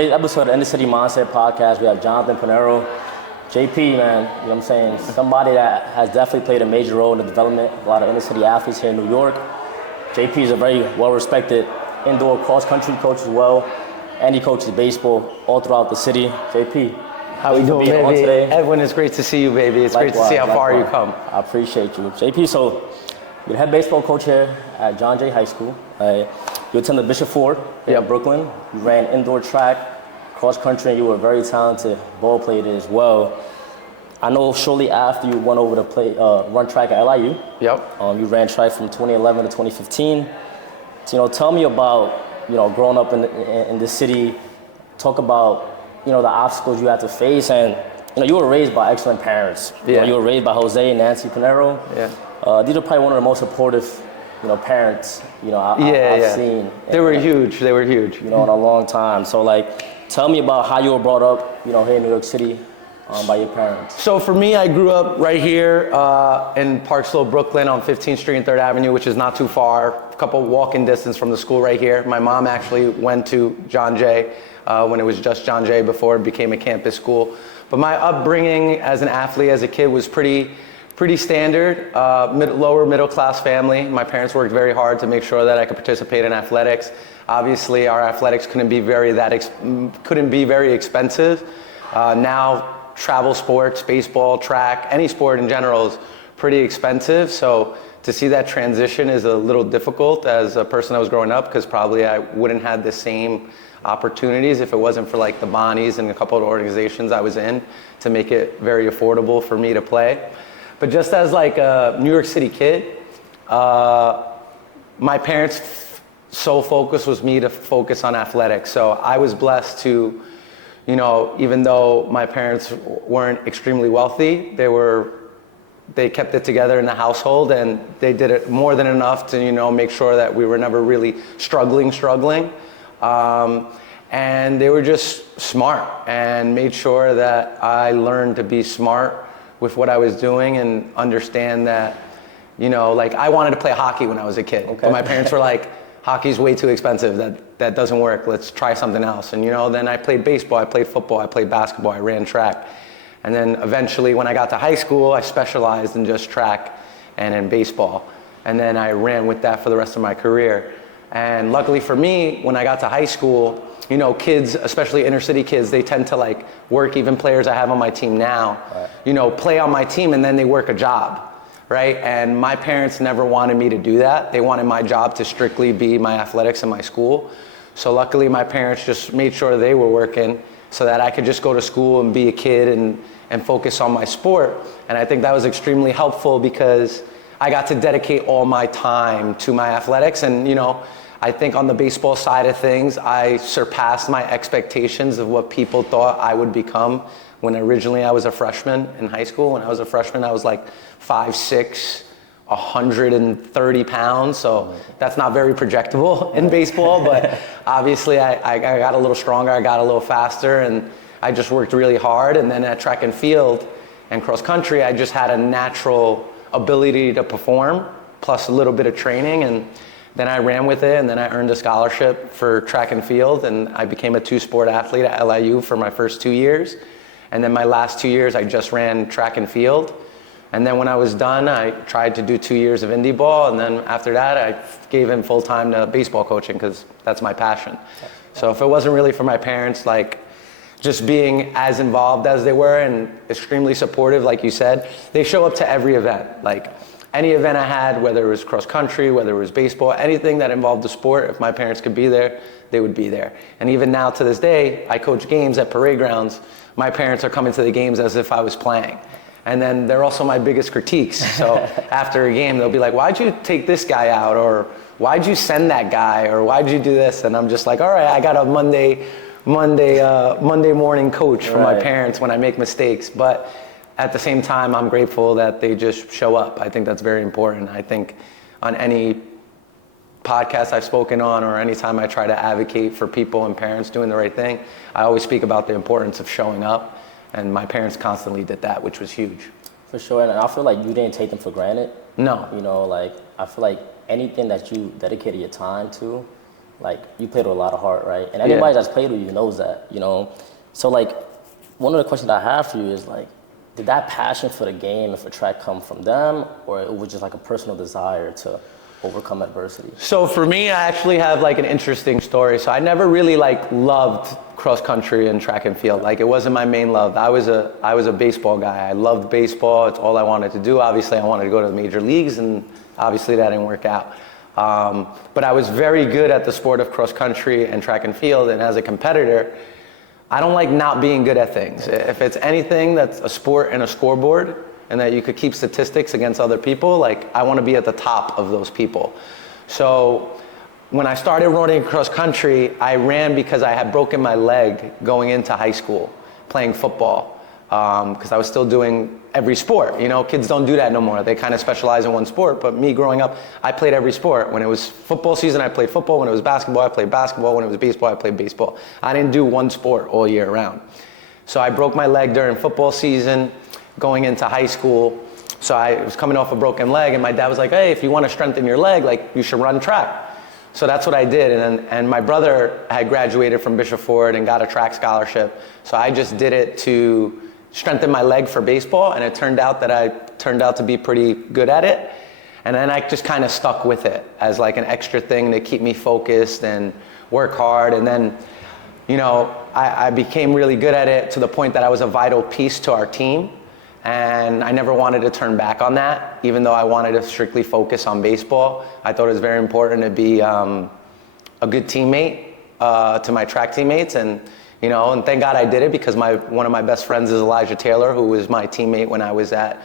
today's episode of the Inner City Mindset Podcast, we have Jonathan Pineiro. JP, man, you know what I'm saying? Somebody that has definitely played a major role in the development of a lot of inner city athletes here in New York. JP is a very well-respected indoor cross-country coach as well, and he coaches baseball all throughout the city. JP, how we doing, baby? Edwin, it's great to see you, baby. It's great to see how far you come. I appreciate you. JP, so you're the head baseball coach here at John Jay High School. You attended Bishop Ford here in Brooklyn. You ran indoor track, cross country, and you were a very talented ball player as well. I know shortly after you went over to run track at LIU. Yep. You ran track from 2011 to 2015. So, tell me about, growing up in this city. Talk about, the obstacles you had to face, and you were raised by excellent parents. Yeah. You were raised by Jose and Nancy Pineiro. Yeah. These are probably one of the most supportive, parents, I've seen. They were huge. They were huge. In a long time. So, tell me about how you were brought up, here in New York City by your parents. So for me, I grew up right here in Park Slope, Brooklyn on 15th Street and 3rd Avenue, which is not too far, a couple walking distance from the school right here. My mom actually went to John Jay when it was just John Jay before it became a campus school. But my upbringing as an athlete, as a kid, was pretty standard, lower middle class family. My parents worked very hard to make sure that I could participate in athletics. Obviously, our athletics couldn't be very expensive. Now, travel sports, baseball, track, any sport in general is pretty expensive. So to see that transition is a little difficult as a person that was growing up, because probably I wouldn't have the same opportunities if it wasn't for the Bonnies and a couple of organizations I was in to make it very affordable for me to play. But just as a New York City kid, my parents' sole focus was me to focus on athletics. So I was blessed to, even though my parents weren't extremely wealthy, they kept it together in the household, and they did it more than enough to, make sure that we were never really struggling. And they were just smart and made sure that I learned to be smart with what I was doing and understand that, I wanted to play hockey when I was a kid. Okay. But my parents were like, hockey's way too expensive. That doesn't work. Let's try something else. And, then I played baseball, I played football, I played basketball, I ran track. And then eventually when I got to high school, I specialized in just track and in baseball. And then I ran with that for the rest of my career. And luckily for me, when I got to high school, kids, especially inner city kids, they tend to work, even players I have on my team now, play on my team and then they work a job. Right? And my parents never wanted me to do that. They wanted my job to strictly be my athletics and my school. So luckily my parents just made sure they were working so that I could just go to school and be a kid and focus on my sport. And I think that was extremely helpful because I got to dedicate all my time to my athletics. And I think on the baseball side of things, I surpassed my expectations of what people thought I would become. When originally I was a freshman in high school, when I was a freshman, I was 5'6", 130 pounds. So that's not very projectable in baseball, but obviously I got a little stronger, I got a little faster, and I just worked really hard. And then at track and field and cross country, I just had a natural ability to perform, plus a little bit of training. And then I ran with it, and then I earned a scholarship for track and field, and I became a 2-sport athlete at LIU for my first 2 years. And then my last 2 years, I just ran track and field. And then when I was done, I tried to do 2 years of indie ball. And then after that, I gave in full time to baseball coaching because that's my passion. So if it wasn't really for my parents, just being as involved as they were and extremely supportive, like you said, they show up to every event. Any event I had, whether it was cross country, whether it was baseball, anything that involved the sport, if my parents could be there, they would be there. And even now to this day, I coach games at parade grounds. My parents are coming to the games as if I was playing. And then they're also my biggest critiques. So after a game, they'll be like, why'd you take this guy out? Or why'd you send that guy? Or why'd you do this? And I'm just like, all right, I got a Monday morning coach from my parents when I make mistakes. But at the same time, I'm grateful that they just show up. I think that's very important. I think on any podcast I've spoken on or anytime I try to advocate for people and parents doing the right thing, I always speak about the importance of showing up. And my parents constantly did that, which was huge. For sure, and I feel like you didn't take them for granted. No. I feel like anything that you dedicated your time to, like you played with a lot of heart, right? And anybody that's played with you knows that, you know. So like, one of the questions I have for you is like, did that passion for the game and for track come from them, or it was just like a personal desire to overcome adversity? So for me, I actually have like an interesting story. So I never really like loved cross country and track and field. Like it wasn't my main love. I was a baseball guy. I loved baseball. It's all I wanted to do. Obviously, I wanted to go to the major leagues, and obviously that didn't work out. But I was very good at the sport of cross country and track and field. And as a competitor, I don't like not being good at things. If it's anything that's a sport and a scoreboard and that you could keep statistics against other people, like I want to be at the top of those people. So when I started running cross country, I ran because I had broken my leg going into high school playing football, because I was still doing every sport. You know, kids don't do that no more. They kind of specialize in one sport. But me growing up, I played every sport. When it was football season, I played football. When it was basketball, I played basketball. When it was baseball, I played baseball. I didn't do one sport all year round. So I broke my leg during football season going into high school. So I was coming off a broken leg, and my dad was like, hey, if you want to strengthen your leg, like you should run track. So that's what I did. And my brother had graduated from Bishop Ford and got a track scholarship. So I just did it to strengthen my leg for baseball, and it turned out that I turned out to be pretty good at it. And then I just kind of stuck with it as like an extra thing to keep me focused and work hard. And then, you know, I became really good at it to the point that I was a vital piece to our team. And I never wanted to turn back on that, even though I wanted to strictly focus on baseball. I thought it was very important to be a good teammate to my track teammates. And you know, and thank God I did it, because one of my best friends is Elijah Taylor, who was my teammate when I was at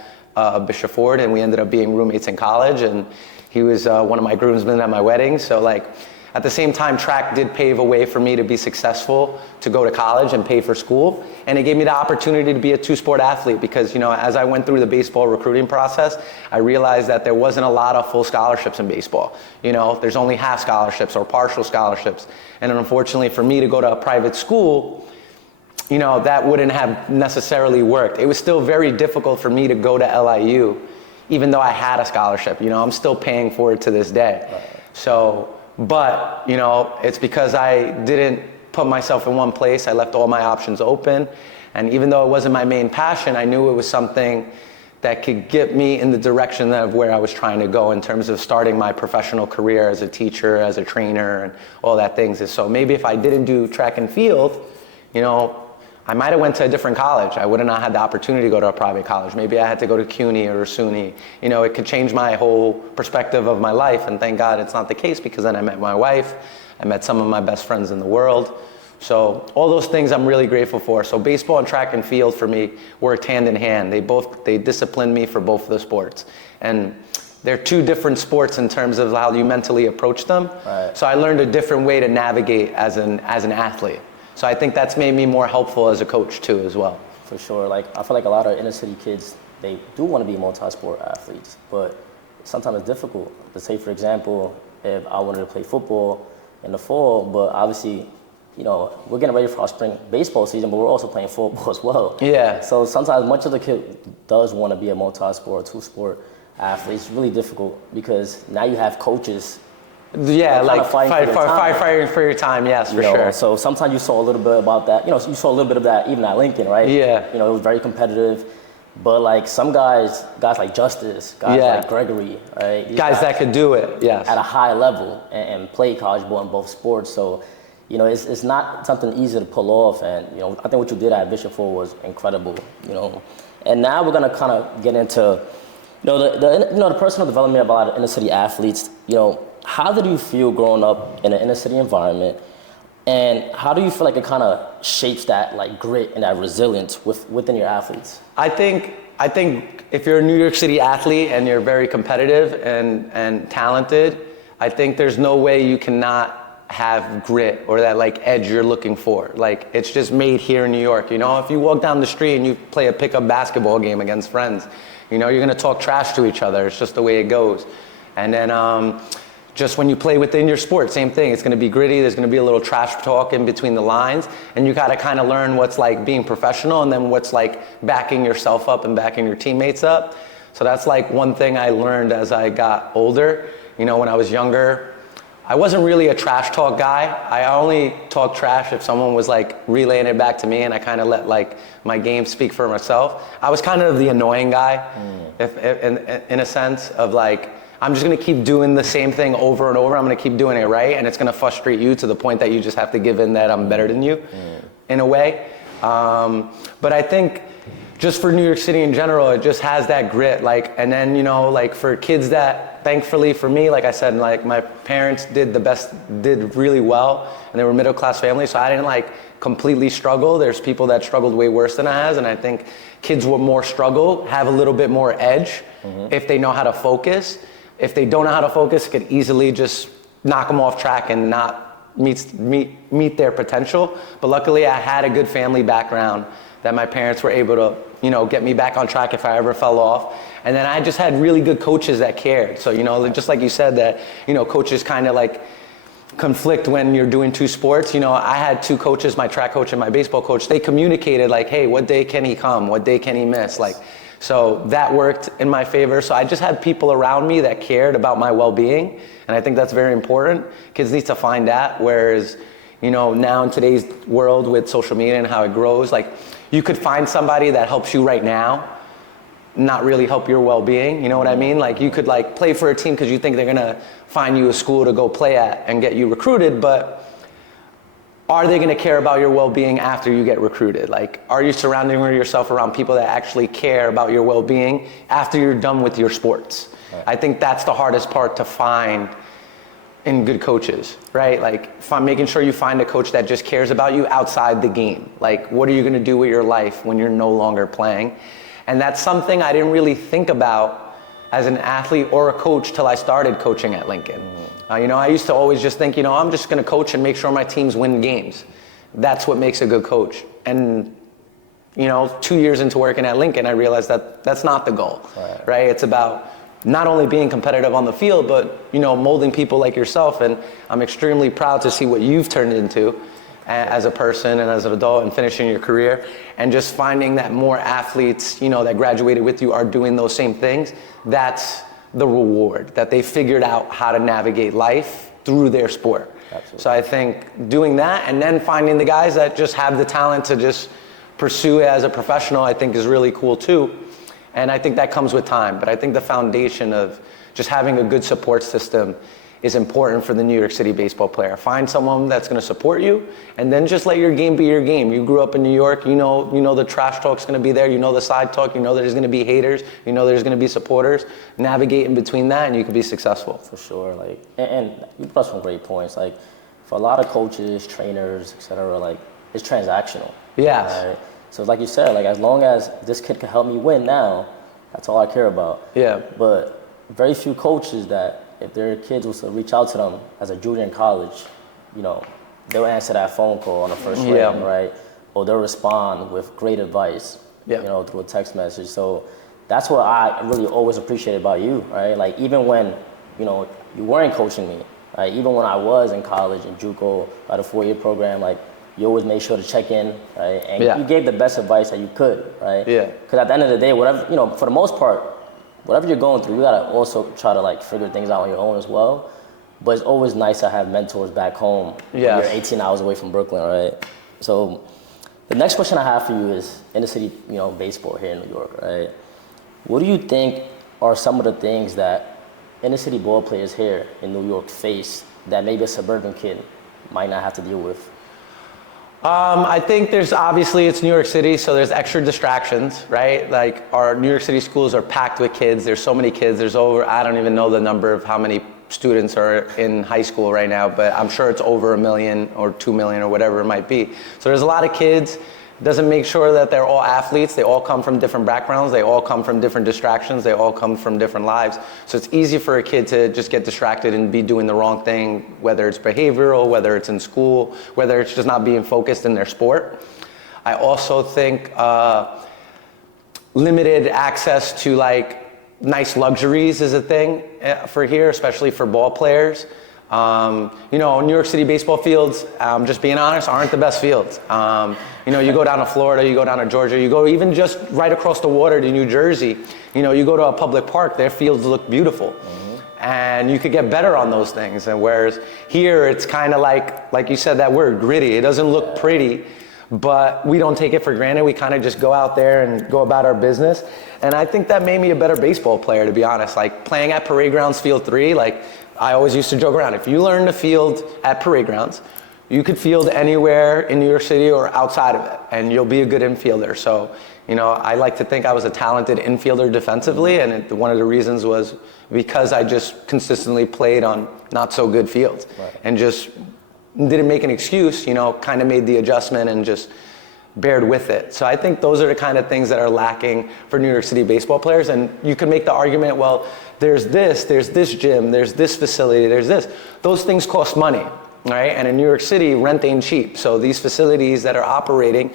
Bishop Ford, and we ended up being roommates in college, and he was one of my groomsmen at my wedding. So like, at the same time, track did pave a way for me to be successful, to go to college and pay for school, and it gave me the opportunity to be a two-sport athlete, because you know, as I went through the baseball recruiting process, I realized that there wasn't a lot of full scholarships in baseball. You know, there's only half scholarships or partial scholarships, and unfortunately for me to go to a private school, you know, that wouldn't have necessarily worked. It was still very difficult for me to go to LIU, even though I had a scholarship. You know, I'm still paying for it to this day. So, but, you know, it's because I didn't put myself in one place. I left all my options open. And even though it wasn't my main passion, I knew it was something that could get me in the direction of where I was trying to go in terms of starting my professional career as a teacher, as a trainer, and all that things. And so maybe if I didn't do track and field, you know, I might have went to a different college. I would have not had the opportunity to go to a private college. Maybe I had to go to CUNY or SUNY. You know, it could change my whole perspective of my life, and thank God it's not the case, because then I met my wife, I met some of my best friends in the world. So all those things I'm really grateful for. So baseball and track and field for me worked hand in hand. They disciplined me for both of the sports. And they're two different sports in terms of how you mentally approach them. Right. So I learned a different way to navigate as an athlete. So I think that's made me more helpful as a coach too as well. For sure. Like, I feel like a lot of inner city kids, they do want to be multi-sport athletes, but sometimes it's difficult. Let's say, for example, if I wanted to play football in the fall, but obviously, you know, we're getting ready for our spring baseball season, but we're also playing football as well. Yeah. So sometimes much of the kid does want to be a multi-sport, two-sport athlete. It's really difficult because now you have coaches. Yeah, like fighting for your time, yes, for sure. So sometimes you saw a little bit about that. You know, you saw a little bit of that even at Lincoln, right? Yeah. You know, it was very competitive. But like some guys like Justice, guys like Gregory, right? These guys that could do it, yes. At a high level and play college ball in both sports. So, you know, it's not something easy to pull off. And, you know, I think what you did at Bishop Ford was incredible, you know. And now we're going to kind of get into, you know, the personal development of a lot of inner city athletes. You know, how did you feel growing up in an inner city environment? And how do you feel like it kind of shapes that like grit and that resilience within your athletes? I think if you're a New York City athlete and you're very competitive and talented, I think there's no way you cannot have grit or that like edge you're looking for. Like it's just made here in New York. You know, if you walk down the street and you play a pickup basketball game against friends, you know, you're gonna talk trash to each other. It's just the way it goes. And then just when you play within your sport, same thing. It's going to be gritty. There's going to be a little trash talk in between the lines. And you got to kind of learn what's like being professional and then what's like backing yourself up and backing your teammates up. So that's like one thing I learned as I got older. You know, when I was younger, I wasn't really a trash talk guy. I only talk trash if someone was like relaying it back to me, and I kind of let like my game speak for myself. I was kind of the annoying guy, if in a sense of like, I'm just gonna keep doing the same thing over and over. I'm gonna keep doing it right, and it's gonna frustrate you to the point that you just have to give in that I'm better than you, in a way. But I think just for New York City in general, it just has that grit. Like, and then, you know, like for kids that, thankfully for me, like I said, like my parents did really well, and they were middle class families, so I didn't like completely struggle. There's people that struggled way worse than I has, and I think kids with more struggle have a little bit more edge if they know how to focus. If they don't know how to focus, it could easily just knock them off track and not meet their potential. But luckily I had a good family background that my parents were able to, you know, get me back on track if I ever fell off. And then I just had really good coaches that cared. So, you know, just like you said that, you know, coaches kind of like conflict when you're doing two sports. You know, I had two coaches, my track coach and my baseball coach. They communicated like, hey, what day can he come? What day can he miss? Like, so that worked in my favor. So I just had people around me that cared about my well-being. And I think that's very important. Kids need to find that. Whereas, you know, now in today's world with social media and how it grows, like you could find somebody that helps you right now, not really help your well-being. You know what I mean? Like you could like play for a team because you think they're gonna find you a school to go play at and get you recruited, but are they gonna care about your well-being after you get recruited? Like, are you surrounding yourself around people that actually care about your well-being after you're done with your sports? Right. I think that's the hardest part to find in good coaches, right? Like making sure you find a coach that just cares about you outside the game. Like, what are you gonna do with your life when you're no longer playing? And that's something I didn't really think about as an athlete or a coach till I started coaching at Lincoln. You know, I used to always just think, you know, I'm just gonna coach and make sure my teams win games. That's what makes a good coach. And, you know, 2 years into working at Lincoln, I realized that that's not the goal, right? It's about not only being competitive on the field, but, you know, molding people like yourself. And I'm extremely proud to see what you've turned into as a person and as an adult and finishing your career, and just finding that more athletes, you know, that graduated with you are doing those same things. That's the reward, that they figured out how to navigate life through their sport. Absolutely. So I think doing that and then finding the guys that just have the talent to just pursue it as a professional, I think is really cool too. And I think that comes with time, but I think the foundation of just having a good support system is important for the New York City baseball player. Find someone that's gonna support you, and then just let your game be your game. You grew up in New York, you know the trash talk's gonna be there, you know the side talk, you know there's gonna be haters, you know there's gonna be supporters. Navigate in between that and you can be successful. For sure, like, and you brought some great points. Like, for a lot of coaches, trainers, etc., like, it's transactional. Yes. Right? So like you said, like, as long as this kid can help me win now, that's all I care about. Yeah. But very few coaches that, if their kids was to reach out to them as a junior in college, you know, they'll answer that phone call on the first ring, right? Or they'll respond with great advice, you know, through a text message. So that's what I really always appreciate about you, right? Like, even when, you know, you weren't coaching me, right? Even when I was in college in JUCO, at a 4-year program, like, you always made sure to check in, right? And you gave the best advice that you could, right? Yeah. Because at the end of the day, whatever, you know, for the most part, whatever you're going through, you gotta also try to like figure things out on your own as well. But it's always nice to have mentors back home. When you're 18 hours away from Brooklyn, right? So the next question I have for you is inner city, you know, baseball here in New York, right? What do you think are some of the things that inner city ball players here in New York face that maybe a suburban kid might not have to deal with? I think there's obviously, it's New York City, so there's extra distractions, right? Like, our New York City schools are packed with kids. There's so many kids. There's over, I don't even know the number of how many students are in high school right now, but I'm sure it's over 1 million or 2 million or whatever it might be. So there's a lot of kids. Doesn't make sure that they're all athletes. They all come from different backgrounds. They all come from different distractions. They all come from different lives. So it's easy for a kid to just get distracted and be doing the wrong thing, whether it's behavioral, whether it's in school, whether it's just not being focused in their sport. I also think limited access to like nice luxuries is a thing for here, especially for ball players. You know, New York City baseball fields, just being honest, aren't the best fields. You know, you go down to Florida, you go down to Georgia, you go even just right across the water to New Jersey, you know, you go to a public park, their fields look beautiful. And you could get better on those things. And whereas here, it's kind of like you said that word, gritty. It doesn't look pretty, but we don't take it for granted. We kind of just go out there and go about our business. And I think that made me a better baseball player, to be honest. Like playing at Parade Grounds Field 3, like I always used to joke around. If you learn to field at Parade Grounds, you could field anywhere in New York City or outside of it, and you'll be a good infielder. So, I like to think I was a talented infielder defensively, and one of the reasons was because I just consistently played on not so good fields, and just didn't make an excuse, kind of made the adjustment and just bared with it. So I think those are the kind of things that are lacking for New York City baseball players. And you can make the argument, well, there's this gym, there's this facility, there's this. Those things cost money. Right? And in New York City, rent ain't cheap. So these facilities that are operating,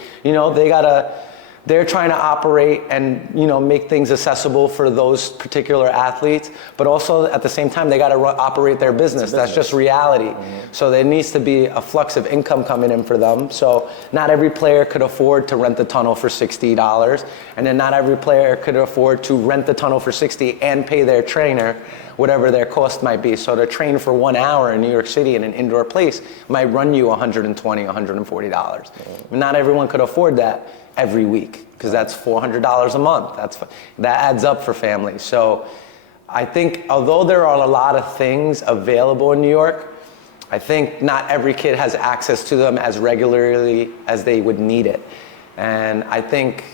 they're trying to operate and, make things accessible for those particular athletes, but also at the same time, they got to operate their business. That's just reality. Mm-hmm. So there needs to be a flux of income coming in for them. So not every player could afford to rent the tunnel for $60, and then not every player could afford to rent the tunnel for $60 and pay their trainer whatever their cost might be. So to train for 1 hour in New York City in an indoor place might run you $120, $140. Not everyone could afford that every week, because that's $400 a month. That adds up for families. So I think although there are a lot of things available in New York, I think not every kid has access to them as regularly as they would need it. And I think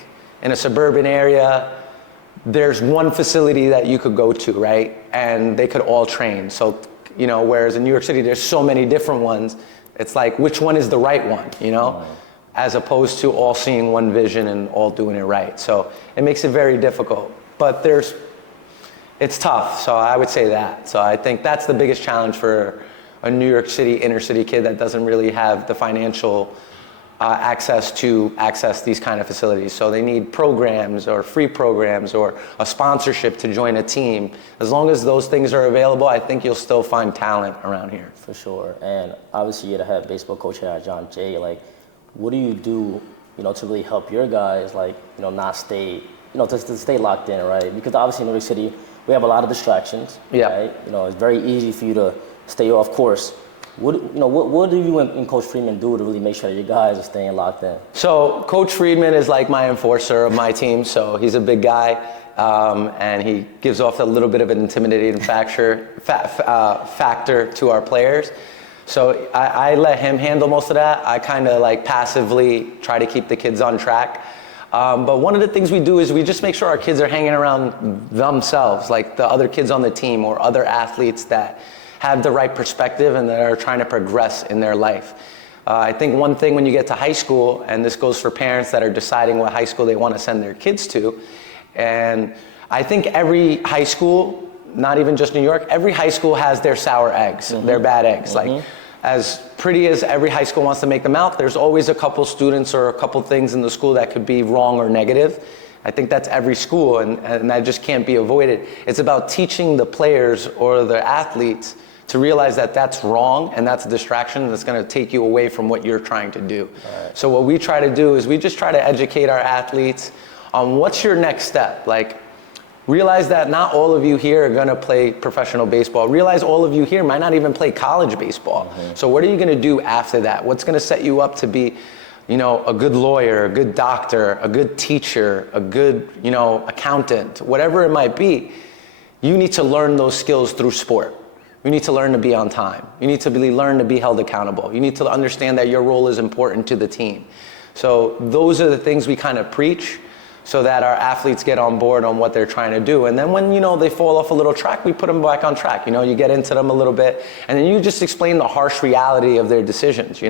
in a suburban area, there's one facility that you could go to, right? And they could all train. So, whereas in New York City, there's so many different ones. It's like, which one is the right one, As opposed to all seeing one vision and all doing it right. So it makes it very difficult. But it's tough, so I would say that. So I think that's the biggest challenge for a New York City, inner city kid that doesn't really have the financial access to access these kind of facilities. So they need programs or free programs or a sponsorship to join a team. As long as those things are available, I think you'll still find talent around here. For sure. And obviously you're the head baseball coach here at John Jay. Like, what do you do, to really help your guys, not stay, to stay locked in, right? Because obviously in New York City, we have a lot of distractions, right? It's very easy for you to stay off course. What do you and Coach Friedman do to really make sure your guys are staying locked in? So Coach Friedman is like my enforcer of my team. So he's a big guy, and he gives off a little bit of an intimidating factor to our players. So I let him handle most of that. I kind of passively try to keep the kids on track. But one of the things we do is we just make sure our kids are hanging around themselves, like the other kids on the team or other athletes that have the right perspective and that are trying to progress in their life. I think one thing when you get to high school, and this goes for parents that are deciding what high school they want to send their kids to, and I think every high school, not even just New York, every high school has their sour eggs, their bad eggs. Like, as pretty as every high school wants to make them out, there's always a couple students or a couple things in the school that could be wrong or negative. I think that's every school, and that just can't be avoided. It's about teaching the players or the athletes to realize that that's wrong and that's a distraction that's going to take you away from what you're trying to do. Right. So what we try to do is we just try to educate our athletes on what's your next step. Like, realize that not all of you here are going to play professional baseball. Realize all of you here might not even play college baseball. So what are you going to do after that? What's going to set you up to be, a good lawyer, a good doctor, a good teacher, a good, accountant, whatever it might be? You need to learn those skills through sport. You need to learn to be on time. You need to learn to be held accountable. You need to understand that your role is important to the team. So those are the things we kind of preach so that our athletes get on board on what they're trying to do. And then when, they fall off a little track, we put them back on track. You get into them a little bit, and then you just explain the harsh reality of their decisions,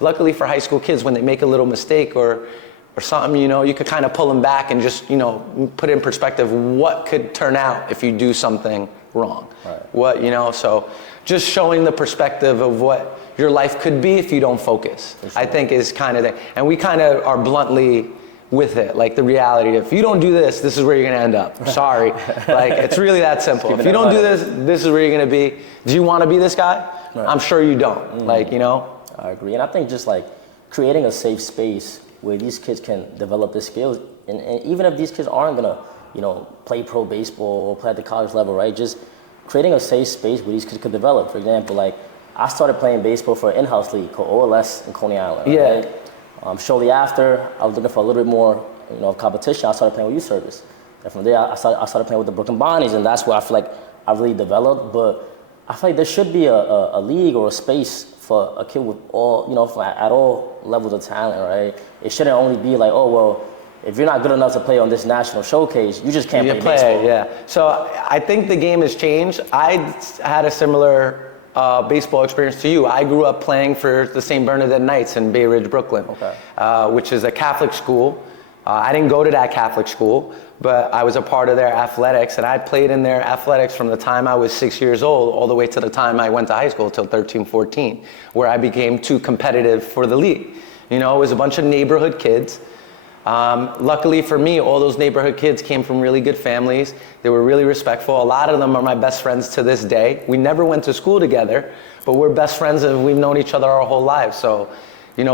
Luckily for high school kids, when they make a little mistake or something, you could kind of pull them back and just, put in perspective what could turn out if you do something wrong. Right. So just showing the perspective of what your life could be if you don't focus, sure. I think is kind of and we kind of are bluntly with it, like the reality. If you don't do this, this is where you're going to end up. Sorry. It's really that simple. If you don't do this, this is where you're going to be. Do you want to be this guy? Right. I'm sure you don't. I agree. And I think just creating a safe space where these kids can develop their skills. And even if these kids aren't going to, play pro baseball or play at the college level, right? Just creating a safe space where these kids could develop. For example, like I started playing baseball for an in-house league called OLS in Coney Island. Yeah. Right? Shortly after, I was looking for a little bit more, competition. I started playing with youth service. And from there, I started playing with the Brooklyn Bonnies, and that's where I feel like I really developed. But I feel like there should be a league or a space for a kid with all, at all levels of talent, right? It shouldn't only be like, oh, well, if you're not good enough to play on this national showcase, you just can't play baseball. Yeah. So I think the game has changed. I had a similar baseball experience to you. I grew up playing for the St. Bernadette Knights in Bay Ridge, Brooklyn, which is a Catholic school. I didn't go to that Catholic school, but I was a part of their athletics, and I played in their athletics from the time I was 6 years old all the way to the time I went to high school till 13, 14, where I became too competitive for the league. It was a bunch of neighborhood kids. Luckily for me, all those neighborhood kids came from really good families. They were really respectful. A lot of them are my best friends to this day. We never went to school together, but we're best friends and we've known each other our whole lives. So,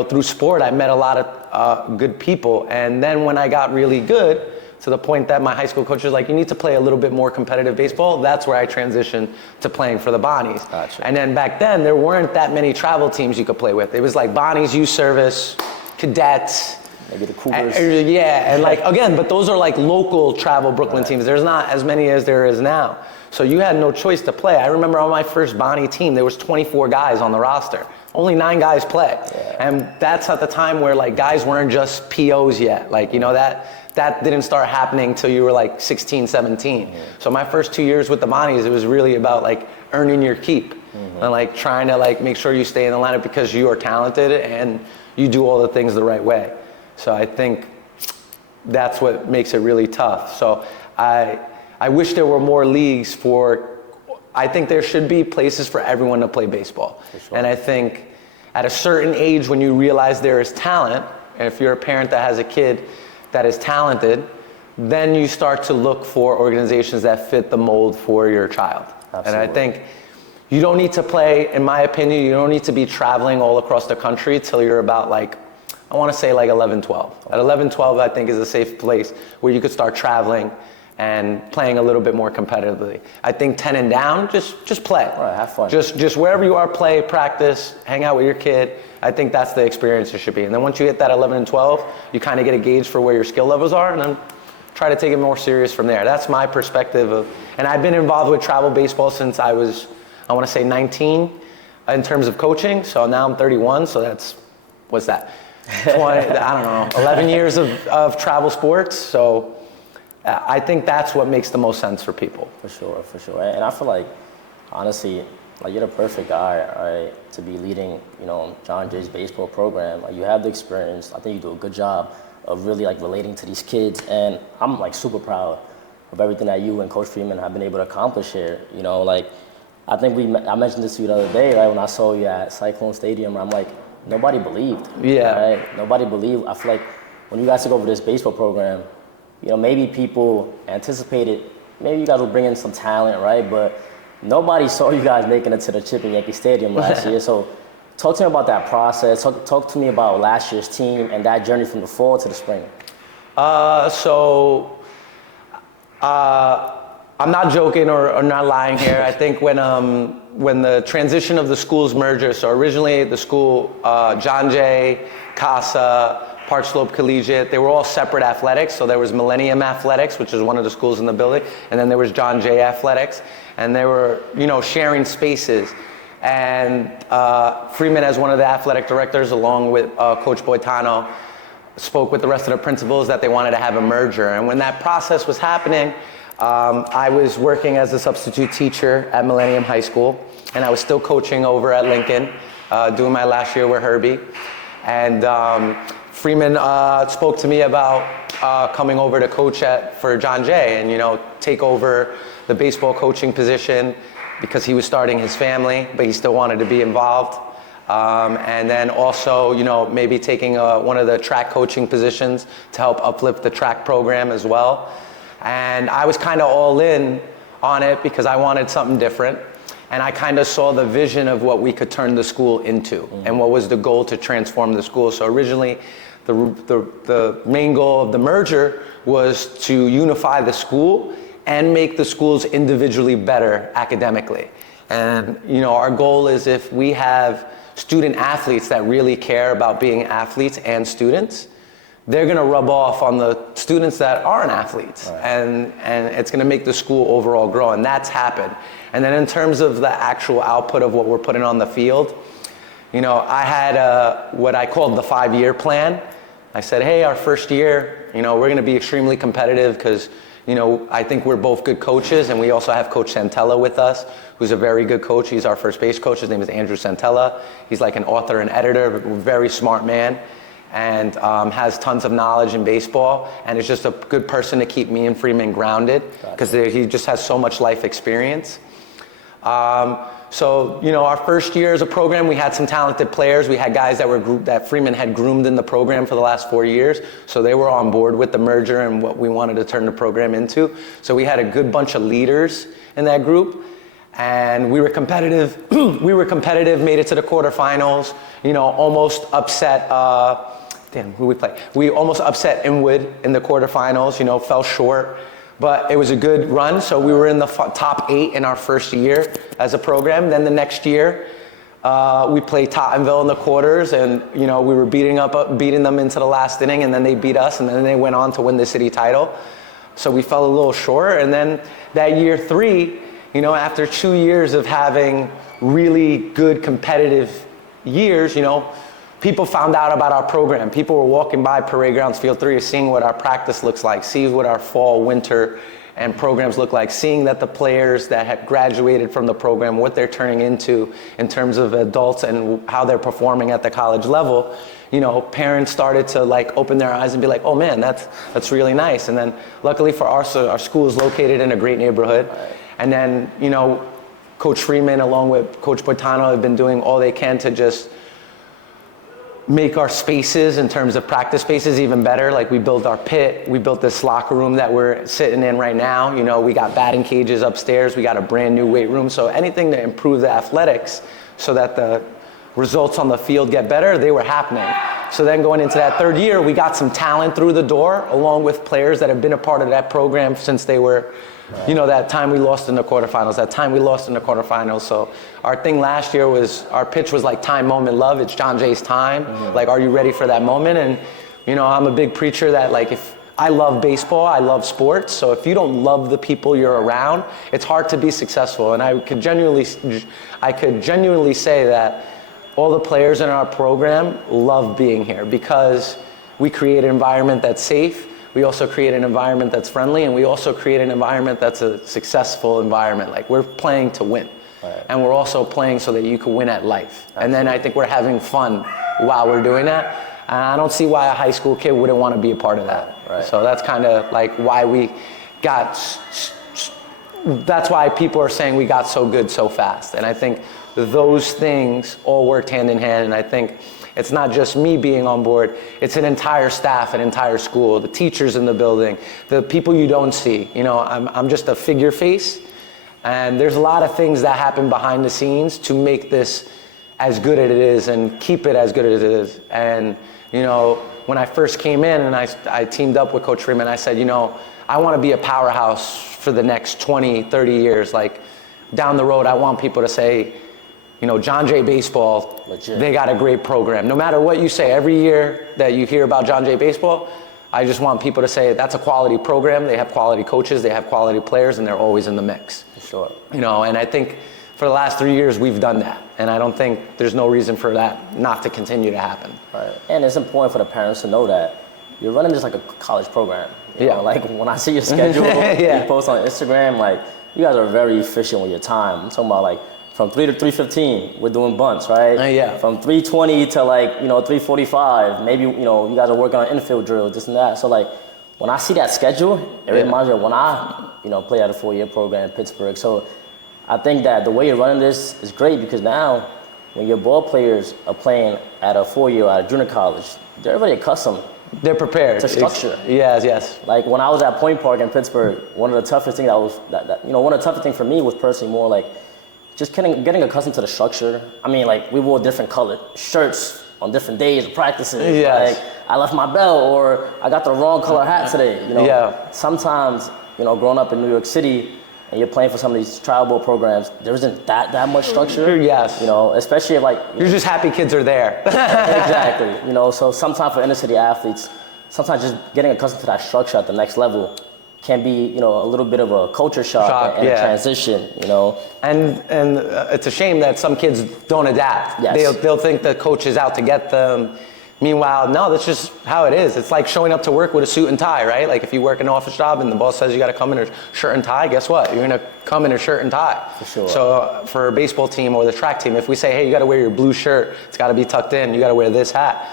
through sport, I met a lot of good people. And then when I got really good, to the point that my high school coach was like, you need to play a little bit more competitive baseball, that's where I transitioned to playing for the Bonnies. Gotcha. And then back then, there weren't that many travel teams you could play with. It was like Bonnies, youth service, cadets, maybe the Cougars. And like, again, but those are like local travel Brooklyn teams. There's not as many as there is now. So you had no choice to play. I remember on my first Bonnie team, there was 24 guys on the roster. Only 9 guys play. Yeah. And that's at the time where like guys weren't just POs yet. Like, that didn't start happening till you were like 16, 17. Mm-hmm. So my first 2 years with the Bonnies, it was really about like earning your keep and like trying to like make sure you stay in the lineup because you are talented and you do all the things the right way. So I think that's what makes it really tough. So I wish there were more leagues I think there should be places for everyone to play baseball. Sure. And I think at a certain age when you realize there is talent, and if you're a parent that has a kid that is talented, then you start to look for organizations that fit the mold for your child. Absolutely. And I think you don't need to play, in my opinion, you don't need to be traveling all across the country till you're about like, I want to say like 11, 12. At 11, 12, I think is a safe place where you could start traveling and playing a little bit more competitively. I think 10 and down, just play. Right, have fun. Just wherever you are, play, practice, hang out with your kid. I think that's the experience it should be. And then once you hit that 11 and 12, you kind of get a gauge for where your skill levels are, and then try to take it more serious from there. That's my perspective and I've been involved with travel baseball since I was, I want to say 19 in terms of coaching. So now I'm 31, so what's that? 20, I don't know, 11 years of travel sports. So I think that's what makes the most sense for people. For sure. And I feel like, honestly, like you're the perfect guy, right, to be leading, John Jay's baseball program. Like you have the experience. I think you do a good job of really like relating to these kids. And I'm like super proud of everything that you and Coach Freeman have been able to accomplish here. Like I think I mentioned this to you the other day, right, when I saw you at Cyclone Stadium. I'm like, nobody believed. Yeah. Right? Nobody believed. I feel like when you guys took over this baseball program, maybe people anticipated, maybe you guys will bring in some talent, right? But nobody saw you guys making it to the chip in Yankee Stadium last year. So talk to me about that process. Talk to me about last year's team and that journey from the fall to the spring. I'm not joking or not lying here. I think when the transition of the schools merger, so originally the school, John Jay, Casa, Park Slope Collegiate, they were all separate athletics. So there was Millennium Athletics, which is one of the schools in the building, and then there was John Jay Athletics, and they were, sharing spaces. And Freeman, as one of the athletic directors, along with Coach Boitano, spoke with the rest of the principals that they wanted to have a merger. And when that process was happening, I was working as a substitute teacher at Millennium High School, and I was still coaching over at Lincoln, doing my last year with Herbie. And Freeman spoke to me about coming over to coach for John Jay and, take over the baseball coaching position because he was starting his family, but he still wanted to be involved. And then also, maybe taking one of the track coaching positions to help uplift the track program as well. And I was kind of all in on it because I wanted something different. And I kind of saw the vision of what we could turn the school into and what was the goal to transform the school. So originally, the main goal of the merger was to unify the school and make the schools individually better academically. And our goal is, if we have student athletes that really care about being athletes and students, they're going to rub off on the students that aren't athletes. Right. And it's going to make the school overall grow, and that's happened. And then in terms of the actual output of what we're putting on the field, I had what I called the 5-year plan. I said, hey, our first year, we're going to be extremely competitive because, I think we're both good coaches, and we also have Coach Santella with us, who's a very good coach. He's our first base coach. His name is Andrew Santella. He's like an author and editor, very smart man, and has tons of knowledge in baseball, and is just a good person to keep me and Freeman grounded, because he just has so much life experience. So, our first year as a program, we had some talented players. We had guys that Freeman had groomed in the program for the last 4 years. So they were on board with the merger and what we wanted to turn the program into. So we had a good bunch of leaders in that group. And we were competitive. Made it to the quarterfinals, almost upset, who we play? We almost upset Inwood in the quarterfinals, fell short. But it was a good run, so we were in the top 8 in our first year as a program. Then the next year, we played Tottenville in the quarters, and we were beating them into the last inning, and then they beat us, and then they went on to win the city title. So we fell a little short, and then that year 3, after 2 years of having really good competitive years, people found out about our program. People were walking by Parade Grounds Field 3, seeing what our practice looks like, seeing what our fall, winter, and programs look like, seeing that the players that had graduated from the program, what they're turning into in terms of adults and how they're performing at the college level. Parents started to open their eyes and be like, oh man, that's really nice. And then luckily for our school is located in a great neighborhood. And then, Coach Freeman along with Coach Boitano have been doing all they can to just make our spaces in terms of practice spaces even better. Like, we built our pit, we built this locker room that we're sitting in right now. We got batting cages upstairs, we got a brand new weight room. So anything to improve the athletics so that the results on the field get better, they were happening. So then going into that 3rd year, we got some talent through the door, along with players that have been a part of that program since they were, that time we lost in the quarterfinals. So our thing last year was, our pitch was like time, moment, love. It's John Jay's time. Mm-hmm. Are you ready for that moment? And, I'm a big preacher that if I love baseball, I love sports. So if you don't love the people you're around, it's hard to be successful. And I could genuinely say that all the players in our program love being here, because we create an environment that's safe. We also create an environment that's friendly, and we also create an environment that's a successful environment. We're playing to win. Right. And we're also playing so that you can win at life. Absolutely. And then I think we're having fun while we're doing that. And I don't see why a high school kid wouldn't want to be a part of that. Right. So that's kind of why we that's why people are saying we got so good so fast. And I think those things all worked hand in hand. And I think it's not just me being on board, it's an entire staff, an entire school, the teachers in the building, the people you don't see. I'm just a figure face, and there's a lot of things that happen behind the scenes to make this as good as it is and keep it as good as it is. And, when I first came in and I teamed up with Coach Freeman, I said, I want to be a powerhouse for the next 20, 30 years. Down the road, I want people to say, John Jay Baseball, legit. They got a great program. No matter what you say, every year that you hear about John Jay Baseball, I just want people to say that's a quality program. They have quality coaches, they have quality players, and they're always in the mix. For sure. And I think for the last 3 years, we've done that. And I don't think there's no reason for that not to continue to happen. Right. And it's important for the parents to know that you're running just like a college program. You know, when I see your schedule, you post on Instagram, you guys are very efficient with your time. I'm talking about from 3 to 3:15, we're doing bunts, right? From 3:20 to 3:45, maybe you guys are working on infield drills, this and that. So when I see that schedule, it reminds me of when I played at a 4-year program in Pittsburgh. So I think that the way you're running this is great, because now when your ball players are playing at a 4-year at a junior college, they're already accustomed. They're prepared to structure. Yes. When I was at Point Park in Pittsburgh, one of the toughest things one of the toughest things for me was personally more just getting accustomed to the structure. I mean, we wore different colored shirts on different days of practices. Yes. I left my belt, or I got the wrong color hat today. Sometimes growing up in New York City and you're playing for some of these travel ball programs, there isn't that much structure. Yes. Especially if You're just happy kids are there. Exactly. So sometimes for inner city athletes, sometimes just getting accustomed to that structure at the next level can be, a little bit of a culture shock and a transition, And it's a shame that some kids don't adapt. Yes. They'll think the coach is out to get them. Meanwhile, no, that's just how it is. It's like showing up to work with a suit and tie, right? Like if you work an office job and the boss says you got to come in a shirt and tie, guess what? You're going to come in a shirt and tie. For sure. So for a baseball team or the track team, if we say, hey, you got to wear your blue shirt, it's got to be tucked in, you got to wear this hat.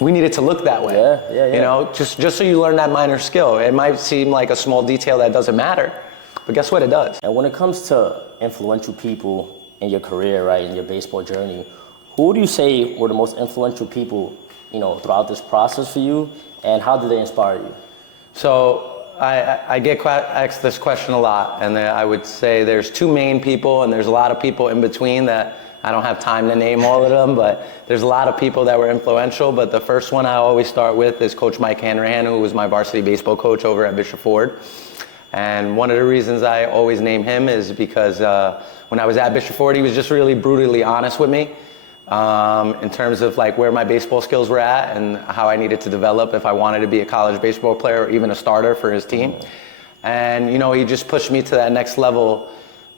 We need it to look that way. Yeah. Just so you learn that minor skill. It might seem like a small detail that doesn't matter, but guess what? It does. And when it comes to influential people in your career, right, in your baseball journey, who do you say were the most influential people, throughout this process for you, and how did they inspire you? So I get asked this question a lot, and I would say there's two main people, and there's a lot of people in between that I don't have time to name all of them, but there's a lot of people that were influential. But the first one I always start with is Coach Mike Hanrahan, who was my varsity baseball coach over at Bishop Ford. And one of the reasons I always name him is because when I was at Bishop Ford, he was just really brutally honest with me in terms of like where my baseball skills were at and how I needed to develop if I wanted to be a college baseball player or even a starter for his team. And he just pushed me to that next level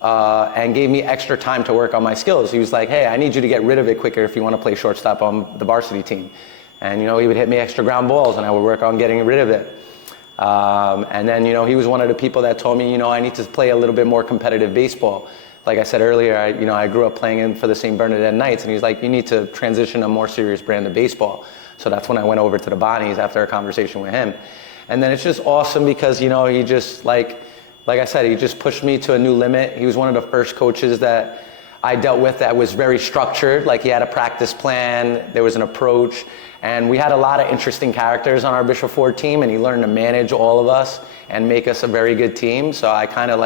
and gave me extra time to work on my skills. He was like, hey, I need you to get rid of it quicker if you want to play shortstop on the varsity team. And he would hit me extra ground balls and I would work on getting rid of it. And then he was one of the people that told me I need to play a little bit more competitive baseball. Like I said earlier, I grew up playing for the St. Bernadette Knights, and he's like, you need to transition a more serious brand of baseball. So that's when I went over to the Bonnies after a conversation with him. And then it's just awesome because, he just like I said, he just pushed me to a new limit. He was one of the first coaches that I dealt with that was very structured. Like he had a practice plan, there was an approach, and we had a lot of interesting characters on our Bishop Ford team, and he learned to manage all of us and make us a very good team. So I kind of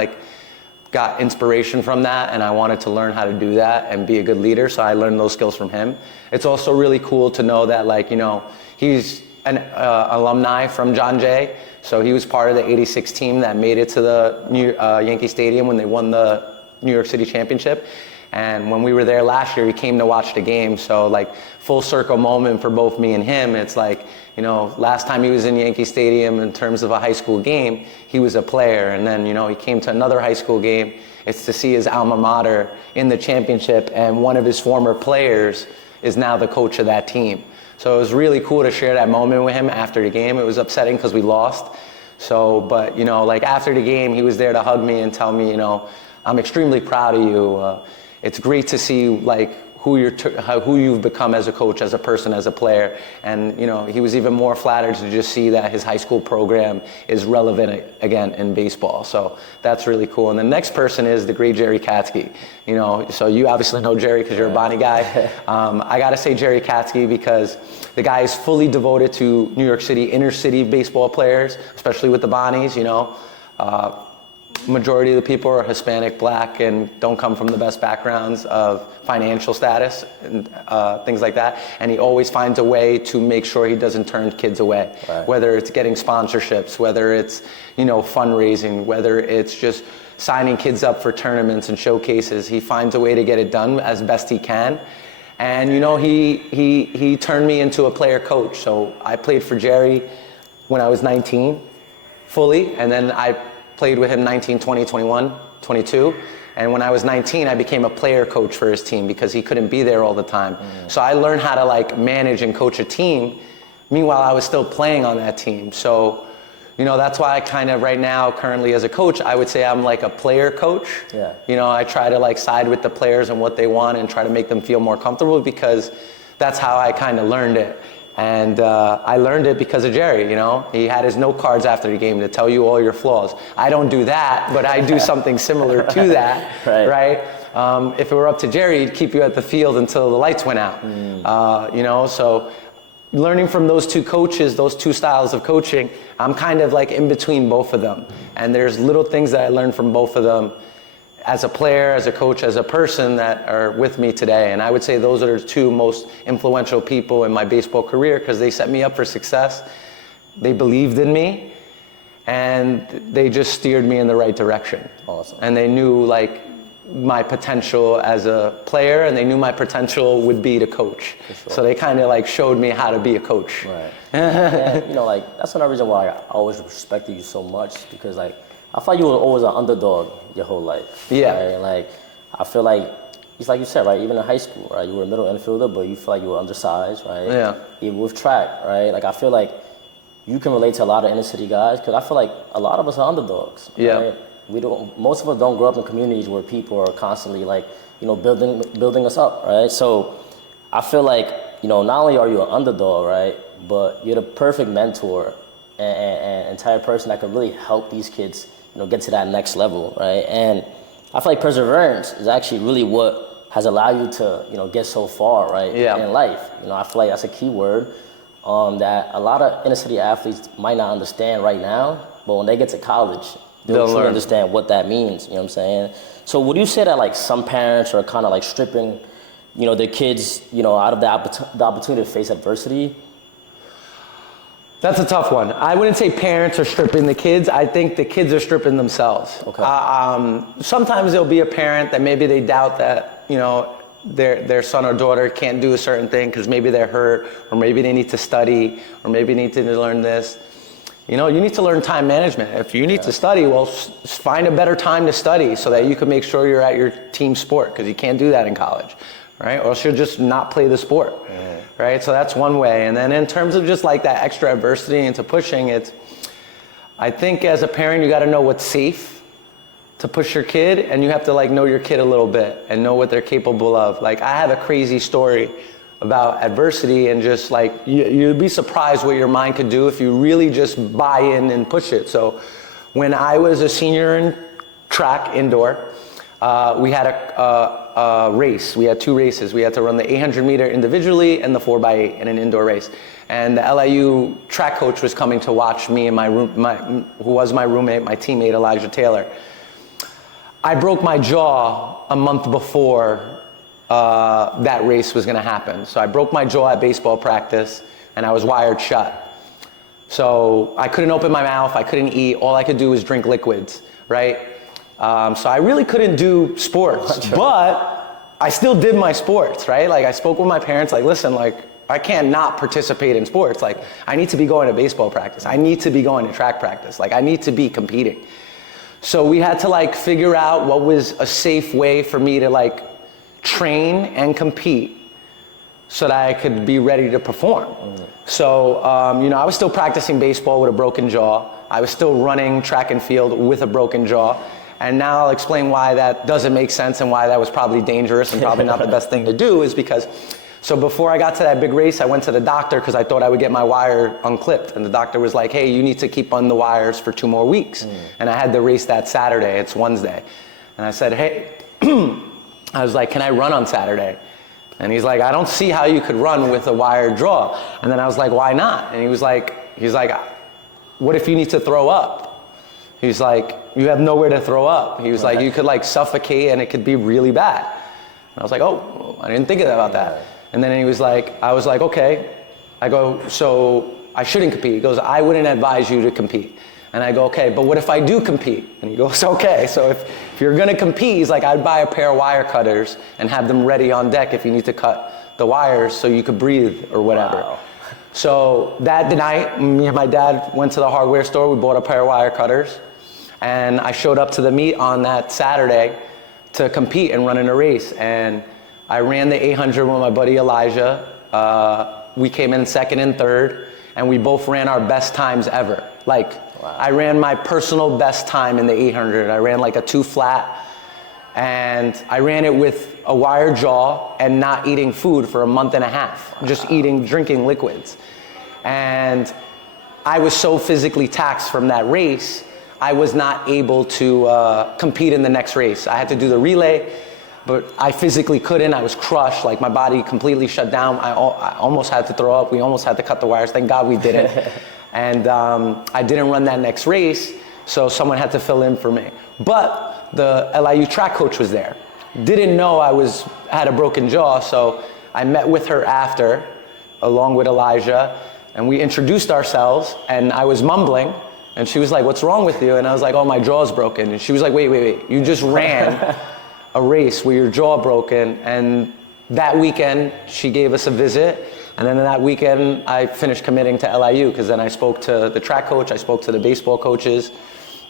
got inspiration from that, and I wanted to learn how to do that and be a good leader, so I learned those skills from him. It's also really cool to know that he's an alumni from John Jay, so he was part of the '86 team that made it to the Yankee Stadium when they won the New York City Championship. And when we were there last year, he came to watch the game, so full circle moment for both me and him. It's last time he was in Yankee Stadium in terms of a high school game, he was a player, and then he came to another high school game. It's to see his alma mater in the championship, and one of his former players is now the coach of that team. So it was really cool to share that moment with him after the game. It was upsetting because we lost. So, but after the game, he was there to hug me and tell me, I'm extremely proud of you. It's great to see who you've become as a coach, as a person, as a player. And he was even more flattered to just see that his high school program is relevant again in baseball. So that's really cool. And the next person is the great Jerry Katsky. So you obviously know Jerry because you're a Bonnie guy. I got to say Jerry Katsky because the guy is fully devoted to New York City inner city baseball players, especially with the Bonnies. Majority of the people are Hispanic, Black, and don't come from the best backgrounds of financial status and things like that. And he always finds a way to make sure he doesn't turn kids away. Right. Whether it's getting sponsorships, whether it's fundraising, whether it's just signing kids up for tournaments and showcases. He finds a way to get it done as best he can. And he turned me into a player coach. So I played for Jerry when I was 19 fully, and then I played with him 19, 20, 21, 22. And when I was 19, I became a player coach for his team because he couldn't be there all the time. So I learned how to manage and coach a team. Meanwhile, I was still playing on that team. So, that's why I kind of right now, currently as a coach, I would say I'm like a player coach. Yeah. I try to side with the players and what they want and try to make them feel more comfortable because that's how I kind of learned it. And I learned it because of Jerry, He had his note cards after the game to tell you all your flaws. I don't do that, but I do something similar to that, right? If it were up to Jerry, he'd keep you at the field until the lights went out, So learning from those two coaches, those two styles of coaching, I'm kind of in between both of them. And there's little things that I learned from both of them as a player, as a coach, as a person that are with me today. And I would say those are the two most influential people in my baseball career because they set me up for success. They believed in me. and they just steered me in the right direction. Awesome. And they knew like my potential as a player, and they knew my potential would be to coach. Sure. So they kind of like showed me how to be a coach. Right. And, you know, like that's another reason why I always respected you so much, because like I feel like you were always an underdog your whole life. Yeah. Right? Like I feel like it's like you said, right? Even in high school, right? You were a middle infielder, but you feel like you were undersized, right? Yeah. Even with track, right? Like I feel like you can relate to a lot of inner city guys, because I feel like a lot of us are underdogs. Yeah. Right? Most of us don't grow up in communities where people are constantly like, you know, building us up, right? So I feel like, you know, not only are you an underdog, right, but you're the perfect mentor and entire person that could really help these kids, you know, get to that next level, right? And I feel like perseverance is actually really what has allowed you to, you know, get so far, right, in life. You know, I feel like that's a key word that a lot of inner city athletes might not understand right now, but when they get to college, they'll truly understand what that means, you know what I'm saying? So would you say that like some parents are kind of like stripping, you know, their kids, you know, out of the opportunity to face adversity? That's a tough one. I wouldn't say parents are stripping the kids. I think the kids are stripping themselves. Okay. Sometimes there'll be a parent that maybe they doubt that, you know, their son or daughter can't do a certain thing because maybe they're hurt, or maybe they need to study, or maybe they need to learn this. You know, you need to learn time management. If you need to study, well, find a better time to study so that you can make sure you're at your team sport, because you can't do that in college, right? Or else you'll just not play the sport, right? So that's one way. And then in terms of just like that extra adversity into pushing, I think as a parent, you got to know what's safe to push your kid, and you have to like know your kid a little bit and know what they're capable of. Like I have a crazy story about adversity, and just like you'd be surprised what your mind could do if you really just buy in and push it. So when I was a senior in track indoor, we had a race. We had two races. We had to run the 800 meter individually and the 4x8 in an indoor race. And the LIU track coach was coming to watch me and who was my roommate, my teammate Elijah Taylor. I broke my jaw a month before that race was going to happen. So I broke my jaw at baseball practice, and I was wired shut. So I couldn't open my mouth, I couldn't eat, all I could do was drink liquids, right? So I really couldn't do sports, but I still did my sports, right? Like I spoke with my parents, like, listen, like I can't not participate in sports. Like I need to be going to baseball practice. I need to be going to track practice. Like I need to be competing. So we had to like figure out what was a safe way for me to like train and compete so that I could be ready to perform. So, you know, I was still practicing baseball with a broken jaw. I was still running track and field with a broken jaw. And now I'll explain why that doesn't make sense and why that was probably dangerous and probably not the best thing to do, is because, so before I got to that big race, I went to the doctor because I thought I would get my wire unclipped. And the doctor was like, hey, you need to keep on the wires for 2 more weeks. And I had the race that Saturday, it's Wednesday. And I said, hey, I was like, can I run on Saturday? And he's like, I don't see how you could run with a wired jaw. And then I was like, why not? And he was like, what if you need to throw up? He's like, you have nowhere to throw up. He was like, you could like suffocate and it could be really bad. And I was like, oh, I didn't think about that. And then he was like, I was like, okay. I go, so I shouldn't compete. He goes, I wouldn't advise you to compete. And I go, okay, but what if I do compete? And he goes, okay, so if you're gonna compete, he's like, I'd buy a pair of wire cutters and have them ready on deck if you need to cut the wires so you could breathe or whatever. Wow. So that night, me and my dad went to the hardware store, we bought a pair of wire cutters, and I showed up to the meet on that Saturday to compete and run in a race. And I ran the 800 with my buddy Elijah. We came in second and third, and we both ran our best times ever. Like, wow. I ran my personal best time in the 800. I ran like a 2 flat, and I ran it with a wire jaw and not eating food for a month and a half, just drinking liquids. And I was so physically taxed from that race, I was not able to compete in the next race. I had to do the relay, but I physically couldn't. I was crushed, like my body completely shut down. I almost had to throw up. We almost had to cut the wires. Thank God we didn't. And I didn't run that next race, so someone had to fill in for me. But the LIU track coach was there. Didn't know I had a broken jaw, so I met with her after, along with Elijah, and we introduced ourselves, and I was mumbling, And she was like, what's wrong with you? And I was like, oh, my jaw's broken. And she was like, wait, you just ran a race with your jaw broken. And that weekend, she gave us a visit. And then that weekend, I finished committing to LIU, because then I spoke to the track coach, I spoke to the baseball coaches,